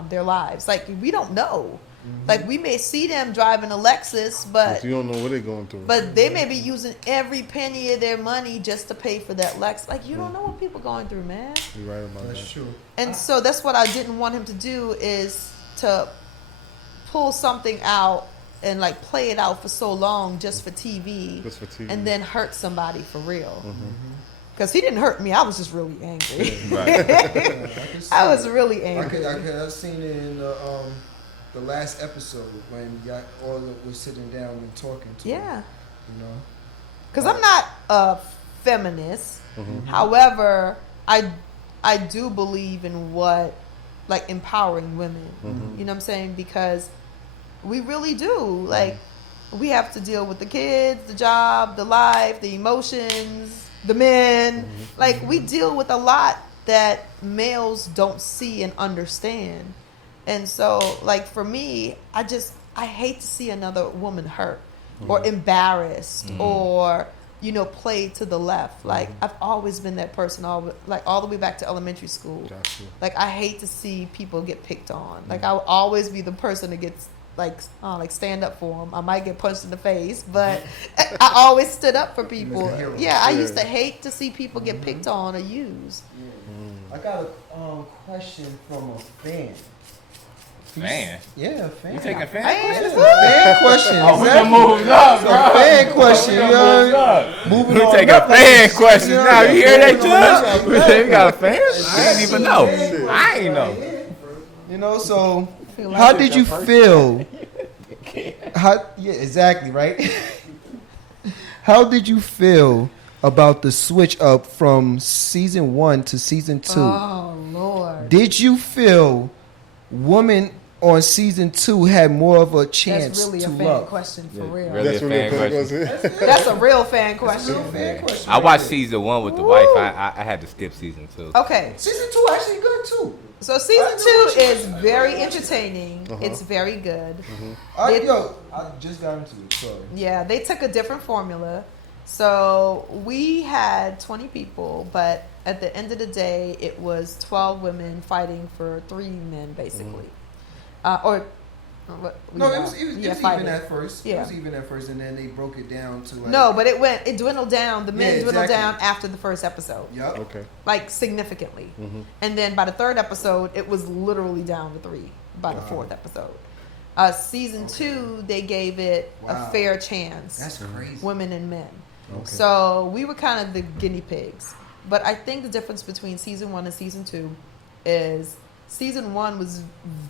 their lives. Like, we don't know. Like, we may see them driving a Lexus, But you don't know what they're going through. but they may be using every penny of their money just to pay for that Lex. Like, you don't know what people going through, man. You're right about That's that. true. And so that's what I didn't want him to do, is to pull something out and, like, play it out for so long just for TV, Just for TV. and then hurt somebody for real. Because he didn't hurt me. I was just really angry. I was really angry. I've seen it in the last episode when y'all all was sitting down and talking to him, Yeah. you know. Because I'm not a feminist. However, I do believe in what, like, empowering women. You know what I'm saying? Because we really do. Like, we have to deal with the kids, the job, the life, the emotions, the men. Like, we deal with a lot that males don't see and understand. And so, like, for me, I hate to see another woman hurt or embarrassed or, played to the left. Like, I've always been that person, all the way back to elementary school. Gotcha. Like, I hate to see people get picked on. Like, I will always be the person that gets, like stand up for them. I might get punched in the face, but I always stood up for people. Like a hero. Yeah, I used to hate to see people get picked on or used. I got a question from a fan. Man, Yeah, a fan. you taking fan Fan, questions? woo! Fan question. Oh, we exactly. done moved up, So, bro. fan question. You know, moving We on take up, a fan like, question you know, now. You hear that, moving on up, Judge? like, You got a fan? I didn't even know. I ain't know. You know, so Feel like how it's did your you first feel? Yeah, exactly, right? How did you feel about the switch up from season 1 to season 2? Oh, Lord. Did you feel women on season 2 had more of a chance That's really to a fan love? question for real. really? That's a really a fan fan question. question. That's a real fan question. Fan question I right watched there. season 1 with the Woo. wife. I had to skip season 2. Okay, Season 2 actually good too. so season 2 is very entertaining. It's very good. It- I just got into it. Sorry. Yeah, they took a different formula. So we had 20 people, but at the end of the day, it was 12 women fighting for 3 men, basically. No, it was even fighting. at first. Yeah. It was even at first, and then they broke it down to like. No, but it dwindled down. The men Yeah, dwindled exactly. down after the first episode, Yep. Okay. like, significantly. And then by the 3rd episode, it was literally down to 3 by the Wow. 4th episode. Season 2, they gave it Wow. a fair chance. That's crazy. Women and men. Okay. So we were kind of the guinea pigs. But I think the difference between season 1 and season 2 is season 1 was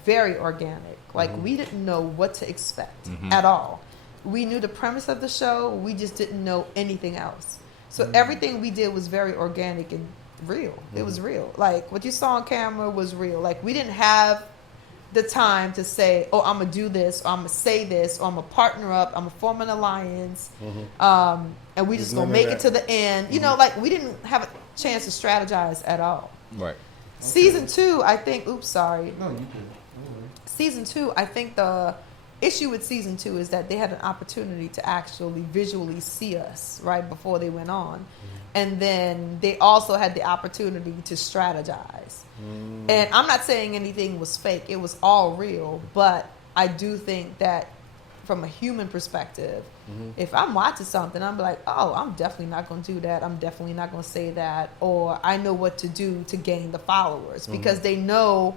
very organic. Like, we didn't know what to expect at all. We knew the premise of the show. We just didn't know anything else. So everything we did was very organic and real. It was real. Like, what you saw on camera was real. Like, we didn't have the time to say, oh, I'm going to do this, or I'm going to say this, or I'm going to partner up, I'm going to form an alliance, and we There's just going to none of make it that. to the end. You know, like, we didn't have a chance to strategize at all. Right. Season 2, I think, oops, sorry. No, you could. Season 2, I think the issue with season 2 is that they had an opportunity to actually visually see us right before they went on. And then they also had the opportunity to strategize. And I'm not saying anything was fake. It was all real. But I do think that from a human perspective, if I'm watching something, I'm like, oh, I'm definitely not going to do that. I'm definitely not going to say that. Or I know what to do to gain the followers. Because they know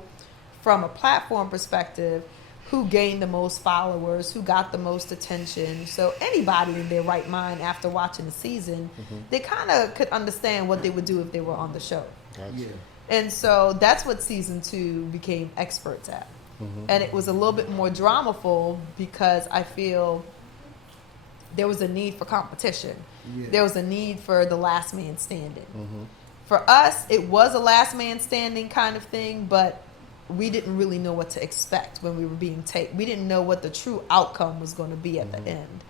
from a platform perspective who gained the most followers, who got the most attention. So anybody in their right mind after watching the season, they kind of could understand what they would do if they were on the show. Gotcha. Yeah. And so that's what season 2 became experts at. And it was a little bit more dramaful because I feel there was a need for competition. Yeah. There was a need for the last man standing. For us, it was a last man standing kind of thing, but we didn't really know what to expect when we were being taped. We didn't know what the true outcome was going to be at the end.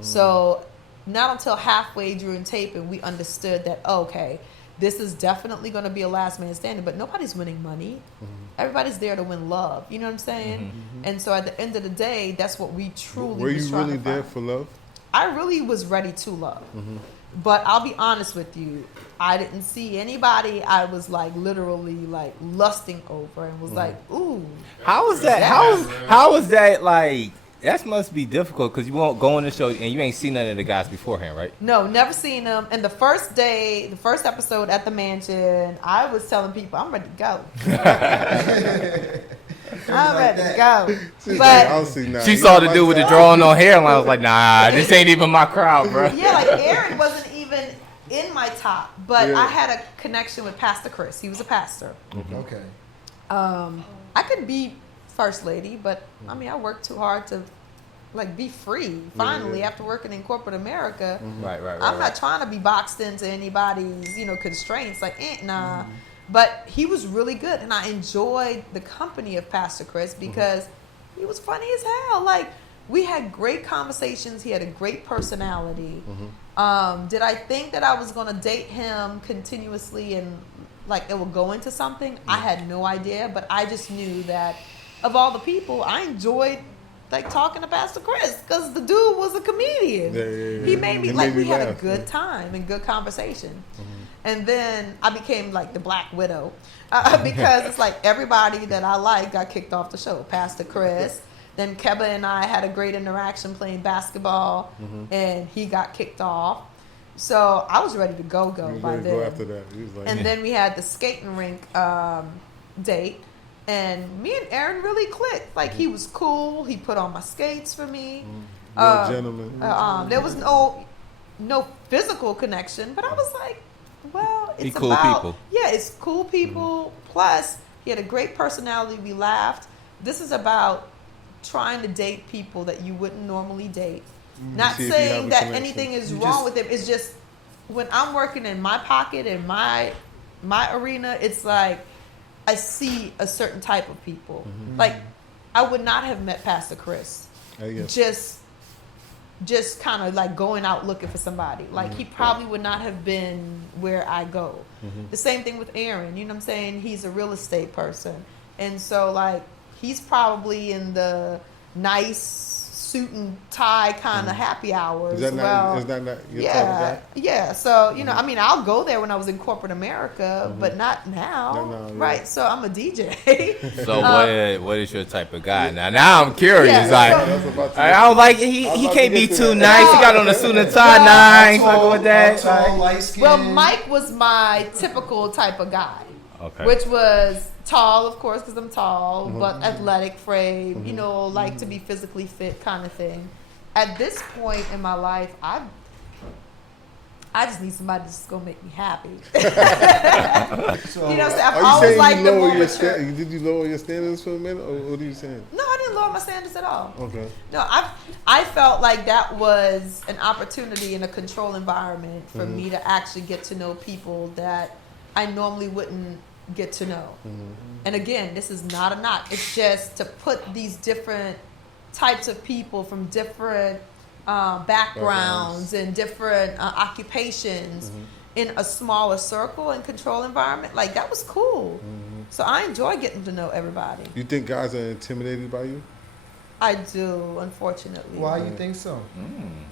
So not until halfway during taping, we understood that, okay, this is definitely going to be a last man standing, but nobody's winning money. Everybody's there to win love. You know what I'm saying? And so at the end of the day, that's what we truly Were was you trying really to there find. for love? I really was ready to love. But I'll be honest with you, I didn't see anybody I was like literally like lusting over and was like, ooh. How was that? How was that like? That must be difficult because you won't go on the show and you ain't seen none of the guys beforehand, right? No, never seen them. And the first day, the first episode at the mansion, I was telling people, I'm ready to go. I'm ready to go. She's like, I don't But see nothing. She You saw know the dude with the myself? drawing on hairline. I was like, nah, this ain't even my crowd, bro. yeah, like Aaron wasn't even in my top, but Yeah. I had a connection with Pastor Chris. He was a pastor. Okay. I could be first lady, but I mean, I worked too hard to like be free. Finally, yeah. after working in corporate America, Right. I'm not trying to be boxed into anybody's, constraints. Like, nah. But he was really good, and I enjoyed the company of Pastor Chris because he was funny as hell. Like, we had great conversations. He had a great personality. Did I think that I was going to date him continuously and like it would go into something? I had no idea, but I just knew that of all the people, I enjoyed like talking to Pastor Chris because the dude was a comedian. Yeah. He made me It like made we me had a laugh, good yeah. time and good conversation. And then I became like the Black Widow because it's like everybody that I like got kicked off the show. Pastor Chris, then Keba and I had a great interaction playing basketball, and he got kicked off. So I was ready to go You was by ready to then. go after that. He was like, And then we had the skating rink date, and me and Aaron really clicked. Like he was cool. He put on my skates for me. you're a gentleman. There was no physical connection, but I was like, well, it's He cool about people. yeah, it's cool people. Plus, he had a great personality. We laughed. This is about trying to date people that you wouldn't normally date. Not See if you have saying a that connection. anything is You wrong just- with them. It's just when I'm working in my pocket in my arena, it's like I see a certain type of people. Like I would not have met Pastor Chris I guess. just kind of like going out looking for somebody. Like he probably would not have been where I go. The same thing with Aaron. You know what I'm saying? He's a real estate person, and so like he's probably in the nice suit and tie kind of happy hours. Is that not? Is that not your type of guy? Yeah. So, I mean, I'll go there when I was in corporate America, but not now. Not now, yeah. Right. So I'm a DJ. So what is your type of guy? Now I'm curious. Yeah, like so- That's about to I don't like he about can't to be get to too that. nice. He got on a suit and tie. Nah, I ain't fucking with that. Tall, light skin. Well, Mike was my typical type of guy, Okay. which was tall, of course, because I'm tall, but athletic frame, like to be physically fit kind of thing. At this point in my life, I just need somebody that's just gonna make me happy. So, You know what I'm saying? I've Are you always saying liked you the lower more your mature. did you lower your standards for a minute, or what are you saying? No, I didn't lower my standards at all. Okay. No, I felt like that was an opportunity in a controlled environment for me to actually get to know people that I normally wouldn't get to know. And again, this is not a knock. It's just to put these different types of people from different backgrounds and different occupations in a smaller circle and controlled environment. Like that was cool. So I enjoy getting to know everybody. You think guys are intimidated by you? I do, unfortunately. Why you think so?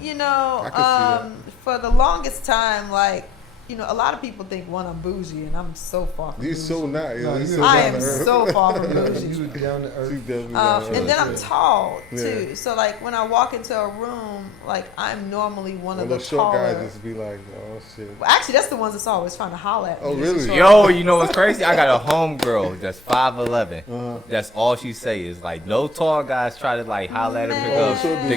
You know, I can see for the longest time, like, you know, a lot of people think, one, I'm bougie, and I'm so far from You're bougie. so not. No, You're you so are. I down am to earth. so far from You bougie. was down to She's earth. definitely down to And then I'm earth. tall too, Yeah. so like when I walk into a room, like I'm normally one Well, of the those short taller. guys just be like, oh shit. Well, actually, that's the ones that's always trying to holler at me. Oh, It's really? short. Yo, you know what's crazy? I got a homegirl that's 5'11". Uh-huh. That's all she say is like no tall guys try to like holler at her Man. because Oh, sure do.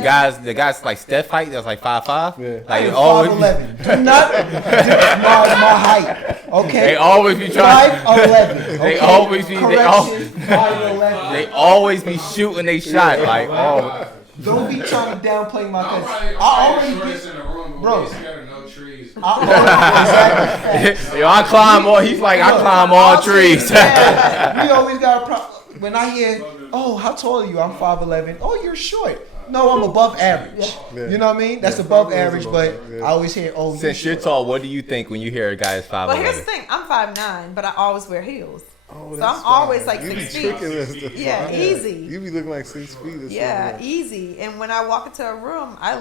the guys like Steph height that's like 5'5". Yeah. Like I'm always 5'11". Do not my height. Okay. they always be trying. 5'11". They okay? always be- they Correction, 5'11". They always be shooting they shot like oh. Don't be trying to downplay my I'm cousin. probably I already shortest get. in the room, but Bro. we scared of no trees. Exactly. Yo, I climb all. He's like I climb all trees. Yeah, we always got a problem. When I hear, oh, how tall are you? I'm 5'11". Oh, you're short. No, I'm above average. Yeah. You know what I mean? That's Yeah, above 5'11" average, but yeah. I always hear, oh, Since you're tall, what do you think when you hear a guy is 5'11"? But here's the thing: I'm 5'9", but I always wear heels. Oh, So that's I'm always fine. like You be 6 feet. tricking us to Yeah, find- easy. You be looking like 6 feet or Yeah, something. easy. And when I walk into a room, I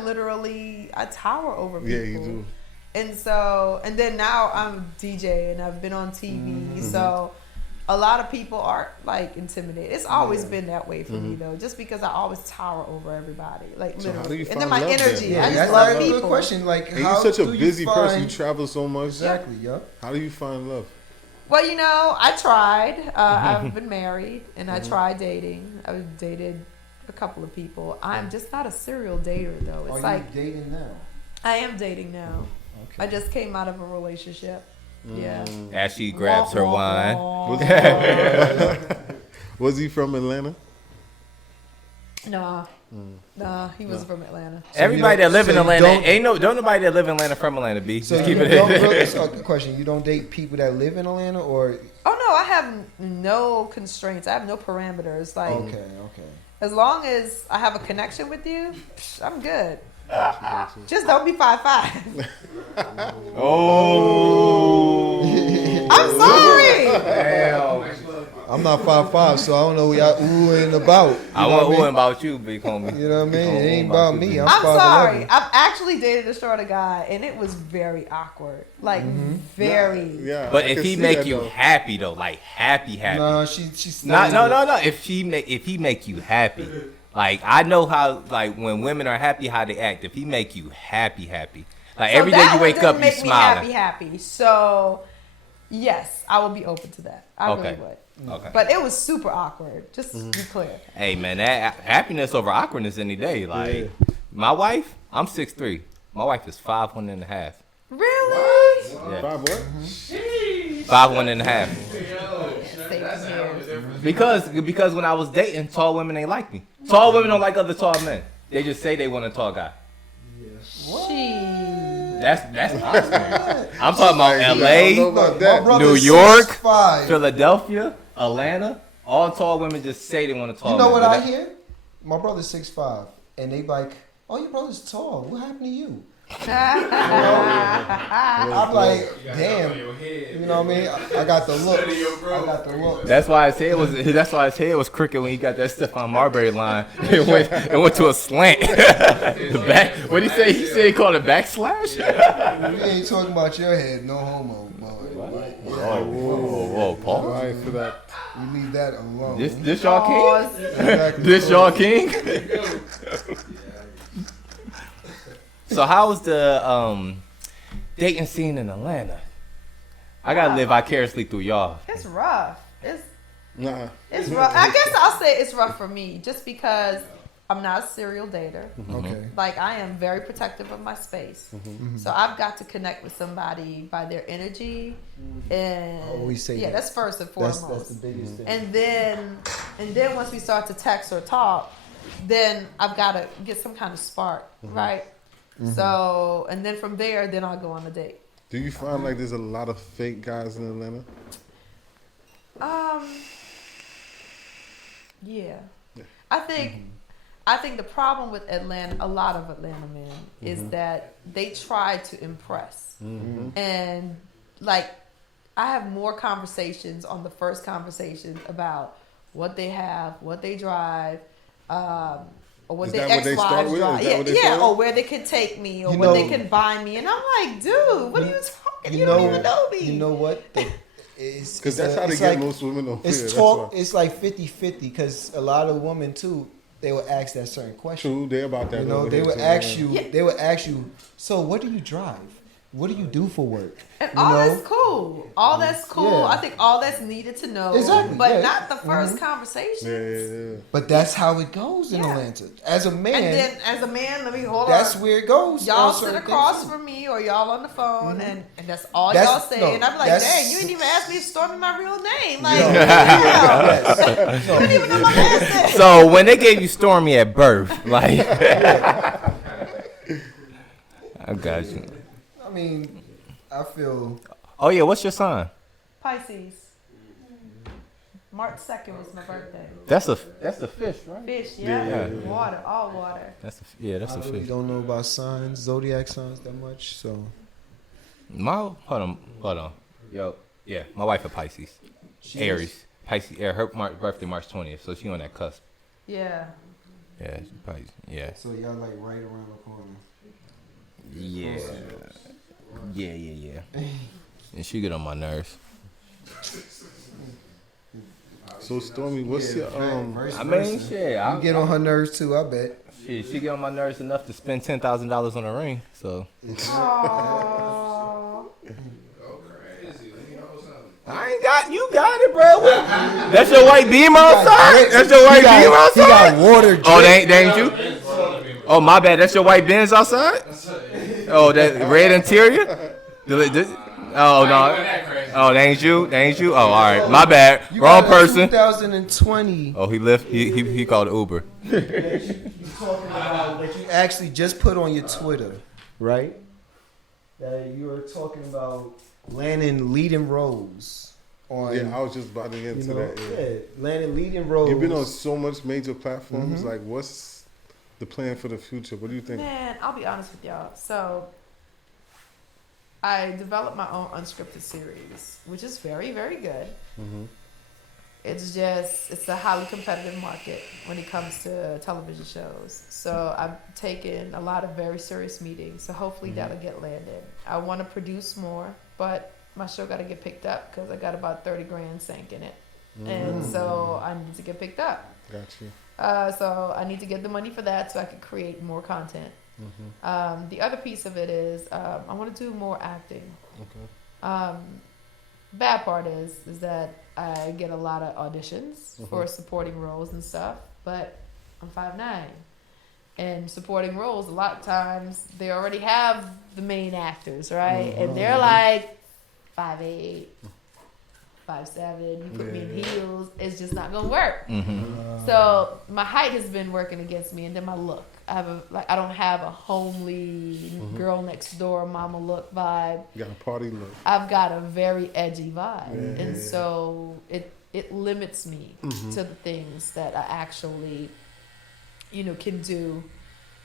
tower over people. Yeah, you do. And so, and then now I'm DJ and I've been on TV. So a lot of people are like intimidated. It's always been that way for me though, just because I always tower over everybody. Like So how literally. do you And then find my love then? energy. Yeah, I just that's love a people. good question. Like, And how you're such a do you busy person. You find- travel so much. Exactly, yeah. How do you find love? Well, you know, I tried. I've been married and I tried dating. I've dated a couple of people. I'm just not a serial dater though. It's Are like you dating now? I am dating now. Okay. I just came out of a relationship. Yeah. As she grabs her wine. Was he from Atlanta? Nah. Nah, he was from Atlanta. Everybody that live in so you Atlanta, don't- don't nobody that live in Atlanta from Atlanta, B. So Just you keep it don't in. really, so, question: you don't date people that live in Atlanta, or Oh no, I have no constraints. I have no parameters. Like okay. as long as I have a connection with you, I'm good. Just don't be 5'5". Oh. I'm sorry. Damn. I'm not 5'5", so I don't know what y'all oohing about. You I know want what oohing about you, big homie. You know what I mean? It ain't about me. I'm I'm 5'11". sorry. I've actually dated a shorter guy, and it was very awkward. Like very. Yeah. But I if can he see make that, you though. happy though, like happy. No, she's No. If he make you happy, like I know how like when women are happy, how they act. If he make you happy, like So every day that you one wake didn't up, you make me smiling. happy. So yes, I would be open to that. I Okay. really would. Okay. But it was super awkward. Just to be clear. Hey man, that happiness over awkwardness any day. Like my wife, I'm 6'3". My wife is 5'1.5". Really? Yeah. 5 what? 5'1.5". Same here. Because when I was dating, tall women ain't like me. Tall women don't like other tall men. They just say they want a tall guy. She. That's my experience. I'm talking about I don't know L.A., about that. New York, 6'5". Philadelphia, Atlanta. All tall women just say they want a tall You know man. what But I that- hear? My brother's 6'5", and they like, oh, your brother's tall. What happened to you? I'm like, damn. You know what I mean? I got the look. I got the look. That's why his head was crooked when he got that Stephon Marbury line. It went to a slant. The back. What did he say? He said he called it backslash. We ain't talking about your head, no homo, boy. Whoa, All Paul. right for that. We leave that alone. This y'all king? Pause. Exactly. This y'all king? So how was the dating scene in Atlanta? I gotta live vicariously through y'all. It's rough. Nah. It's rough. I guess I'll say it's rough for me just because I'm not a serial dater. Okay. Like I am very protective of my space. So I've got to connect with somebody by their energy and Always say yeah, that. that's first and foremost. That's the biggest thing. And then once we start to text or talk, then I've got to get some kind of spark, right? So, and then from there, then I'll go on a date. Do you find like there's a lot of fake guys in Atlanta? Yeah. I think the problem with Atlanta, a lot of Atlanta men, is that they try to impress. And like, I have more conversations on the first conversation about what they have, what they drive, or what Is their that what they start ex-wives with? drive. Is that Yeah, what they yeah, start or with? where they can take me, or You what know- they can buy me, and I'm like, dude, what are you talking? You don't even know me. You know what? It's Because that's how they it's get like, most women over here. It's That's talk. why. It's like 50-50 because a lot of women too. They will ask that certain question. True, they about that. You know, over they here would too, ask yeah. you. They would ask you. So, what do you drive? What do you do for work? And You all know? that's cool. All that's cool. Yeah. I think all that's needed to know. Exactly, But yeah. not the 1st conversation. Yeah. But that's how it goes in Yeah. Atlanta. As a man, And then as a man, let me hold that's on. where it goes. Y'all on sit certain across things, too. from me or y'all on the phone and that's all That's- y'all say. no, and I'm like, that's- dang, you didn't even ask me if Stormy my real name. Like, No. damn. Yes. You didn't even know my last name. So when they gave you Stormy at birth, like, I got you. I mean, I feel. Oh yeah, what's your sign? Pisces. March 2nd was my birthday. That's the fish, right? Fish, Yeah. Water, all water. That's a I really fish. don't know about signs, zodiac signs that much. So Hold on. Yo, yeah, my wife a Pisces, Aries, Pisces. Yeah, her birthday March 20th, so she on that cusp. Yeah. Yeah, she Pisces. Yeah. So y'all like right around the corner. Yeah. And she get on my nerves. So Stormy, what's your I mean, shit. You get on her nerves too, I bet. She get on my nerves enough to spend $10,000 on a ring. So Aww. Go crazy. Let me know something. I ain't got you. Got it, bro. That's your white beamer outside. That's your white beamer He outside. got water. Oh, that ain't you. Oh, my bad. That's your white Benz outside. Oh, that red interior. Oh no. Oh, that ain't you. That ain't you. Oh, all right. My bad. You Wrong got a person. 2020. Oh, he left. He called Uber. You talking about that you actually just put on your Twitter, right? That you were talking about landing leading roles on. Yeah, I was just about to get into that. Yeah. Landing leading roles. You've been on so much major platforms. Like, what's the plan for the future? What do you think? Man, I'll be honest with y'all. So, I developed my own unscripted series, which is very, very good. It's a highly competitive market when it comes to television shows. So I've taken a lot of very serious meetings. So hopefully that'll get landed. I want to produce more, but my show got to get picked up because I got about 30 grand sank in it. And so I need to get picked up. Got you. So I need to get the money for that so I can create more content. The other piece of it is I want to do more acting. Okay. Bad part is that I get a lot of auditions for supporting roles and stuff, but I'm 5'9", and supporting roles a lot of times they already have the main actors, right? And they're like 5'8", 5'7". You put me in heels, it's just not gonna work. So my height has been working against me, and then my look. I don't have a homely girl next door mama look vibe. You got a party look. I've got a very edgy vibe, and so it limits me to the things that I actually, can do.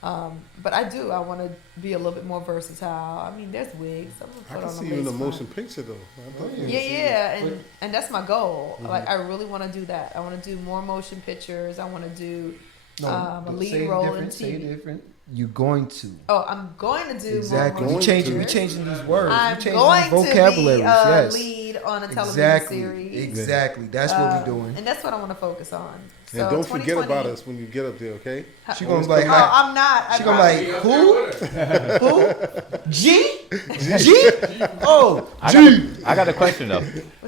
But I do. I want to be a little bit more versatile. I mean, there's wigs. I'm gonna I put can on see a you in a lace motion front. picture though. I think. Yeah, and that's my goal. Like I really want to do that. I want to do more motion pictures. I want to do a lead role in Say it TV. different. You're going to. Oh, I'm going to do Exactly. more We motion we pictures. changing these words. I'm we changing going these vocabularies. to be a Yes. lead on a television Exactly. series. Exactly. That's what we're doing. And that's what I want to focus on. And So don't forget 2020 about us when you get up there, okay? She gonna be Always like, come Oh, hi. I'm not. She gonna be like, who? Who? G? G? Oh, I got a question though.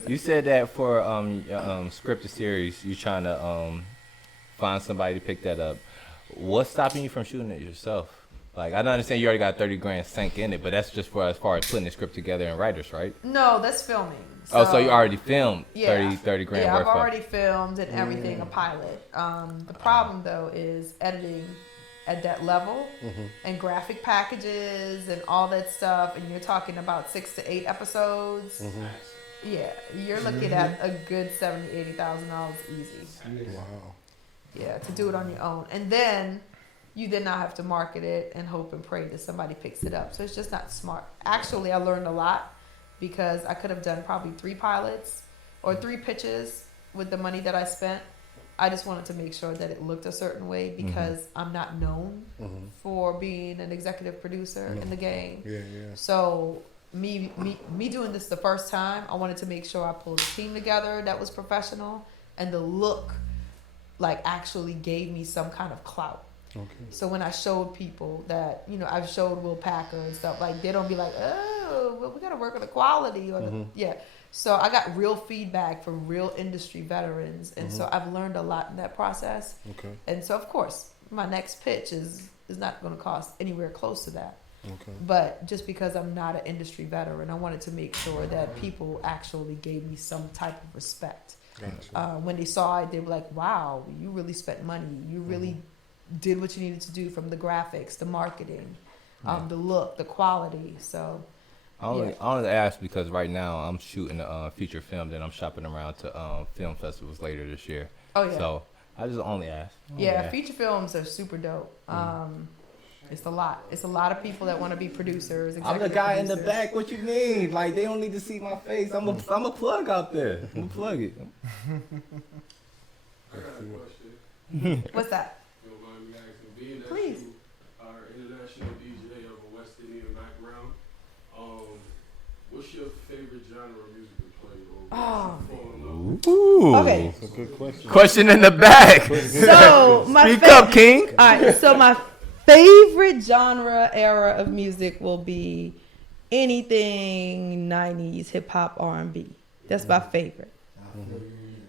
You said that for scripted series, you trying to find somebody to pick that up. What's stopping you from shooting it yourself? Like I don't understand you already got 30 grand sank in it, but that's just for as far as putting the script together and writers, right? No, that's filming. So you already filmed Yeah. 30 grand Yeah, worth I've of. already filmed and everything, a pilot. The problem though is editing at that level and graphic packages and all that stuff, and you're talking about 6 to 8 episodes. Yeah, you're looking at a good $70,000-$80,000 easy. Wow. Yeah, to do it on your own, and then you then now have to market it and hope and pray that somebody picks it up. So it's just not smart. Actually, I learned a lot because I could have done probably 3 pilots or 3 pitches with the money that I spent, I just wanted to make sure that it looked a certain way because I'm not known for being an executive producer in the game. Yeah. So me doing this the first time, I wanted to make sure I pulled a team together that was professional, and the look like actually gave me some kind of clout. Okay. So when I showed people that, I've showed Will Packer and stuff, like they don't be like, oh, well, we got to work on the quality or So I got real feedback from real industry veterans, and so I've learned a lot in that process. Okay. And so of course my next pitch is not going to cost anywhere close to that. Okay. But just because I'm not an industry veteran, I wanted to make sure that people actually gave me some type of respect. Gotcha. When they saw it, they were like, wow, you really spent money. You really did what you needed to do, from the graphics, the marketing, the look, the quality. So I only ask because right now I'm shooting a feature film that I'm shopping around to film festivals later this year. Oh, yeah. So I just only ask. Feature films are super dope. It's a lot. It's a lot of people that want to be producers. I'm the guy in the back. What you mean? Like, they don't need to see my face. I'm a plug out there. I'm a plug it. I got a question. What's that? If you don't mind me asking, being that Please. you are an international DJ of a West Indian background, what's your favorite genre of music to play? Ooh. Okay. That's a good question. Question in the back. So Speak up, King. All right. So my favorite genre era of music will be anything 90s hip hop R&B. That's my favorite.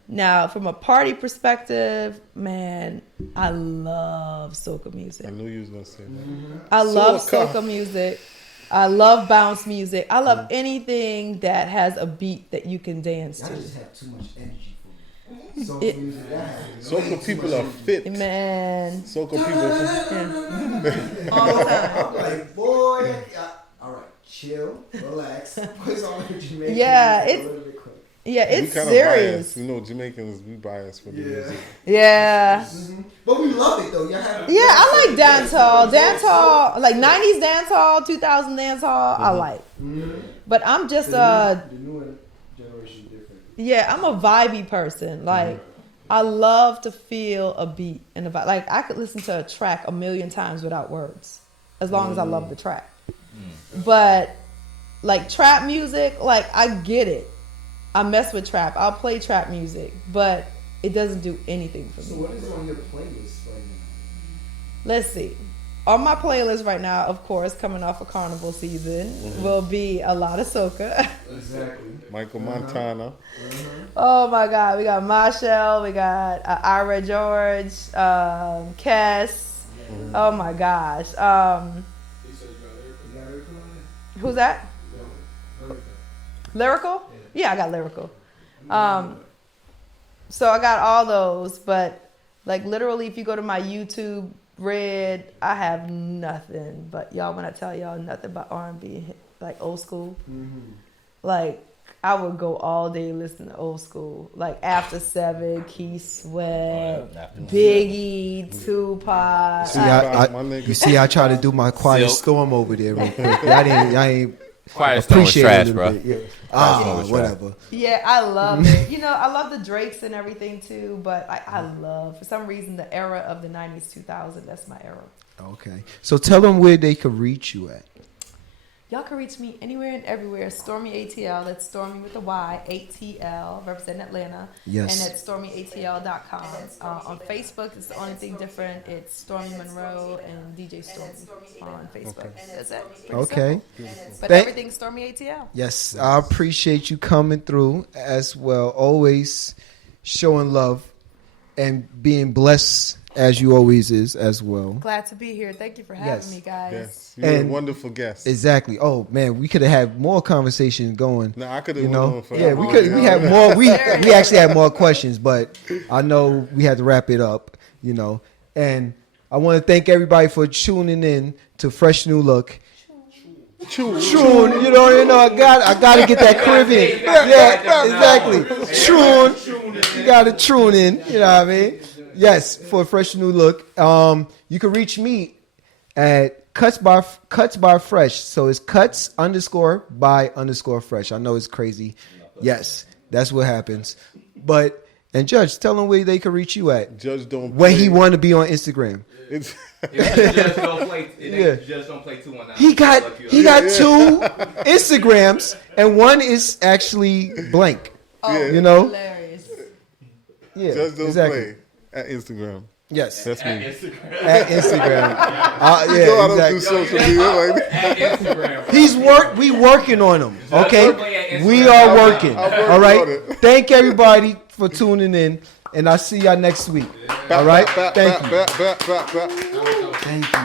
Now, from a party perspective, man, I love soca music. I knew you was gonna say that. I love Soca. soca music. I love bounce music. I love anything that has a beat that you can dance Y'all to. just have too much energy for me. So It- music, I have Soca people are fit. Man, Soca people. yeah. all the time. I'm like, boy, all right, chill, relax. Put on the Jamaican Yeah, music it's- a little bit quick. Yeah, We it's kind of serious. biased. You know, Jamaicans, we biased for the music. Yeah. But we love it though. Y'all have Yeah, I like dancehall, like 90s dancehall, 2000 dancehall. I like, but I'm just The newer generation different. yeah, I'm a vibey person. Like, I love to feel a beat and a vibe. Like, I could listen to a track 1,000,000 times without words, as long as I love the track. But like trap music, like I get it. I mess with trap. I'll play trap music, but it doesn't do anything for So me. what is on your playlist right now? Let's see. On my playlist right now, of course, coming off of carnival season, will be a lot of soca. Exactly. Michael Montana. Oh my God, we got Marshall, we got Ira George, Kes. Oh my gosh, He said you got lyrical. You got everything on it? who's that? Lyrical. Lyrical? Yeah, I got lyrical. So I got all those, but like literally, if you go to my YouTube Red, I have nothing. But y'all, when I tell y'all nothing but R&B, like old school, like I would go all day listening to old school, like After 7, Keith Sweat, Biggie, Tupac. See, My nigga. you see, I try to do my quiet Silk. storm over there real quick. Y'all ain't Quiet Storm was appreciate trash, it a bro. little bit. Yeah. Storm was trash. Whatever. Yeah, I love it. You know, I love the Drakes and everything too, but I love, for some reason, the era of the 90s, 2000, that's my era. Okay. So tell them where they could reach you at. Y'all can reach me anywhere and everywhere. Stormy ATL. That's Stormy with a Y. ATL, representing Atlanta. Yes. And that's stormyatl.com. On Facebook, it's the only thing different. It's Stormy Monroe and DJ Stormy on Facebook. That's it. Pretty Okay. simple. But Thank- everything's Stormy ATL. Yes, I appreciate you coming through as well. Always showing love and being blessed as you always is as well. Glad to be here. Thank you for having Yes. me, guys. Yes, you're And- a wonderful guest. Exactly. Oh man, we could have had more conversations going. No, I could have You went know, on for yeah, that we long, could. you We know? had more. We actually had more questions, but I know we had to wrap it up. You know, and I want to thank everybody for tuning in to Fresh New Look. Tune, you know, I got to get that Caribbean. Yeah, exactly. Tune, you got to tune in. You know what I mean? Yes, for a Fresh New Look. You can reach me at Cuts by Fresh. So it's Cuts_by_Fresh. I know it's crazy. Yes, that's what happens. But And Judge, tell him where they can reach you at. Judge don't When play. he want to be on Instagram. It's Just don't play. Yeah. Just don't play 219. He got two Instagrams, and one is actually blank. Oh, Yeah. You know? hilarious. Yeah, Judge don't exactly. play at Instagram. Yes, That's me. at Instagram. You know I don't Yeah, do exactly. social media like that. At Instagram. We working on him. Okay, Instagram. we are working. I'm working All on right. it. Thank everybody for tuning in, and I'll see y'all next week. All right. Thank you. Bap. Thank you.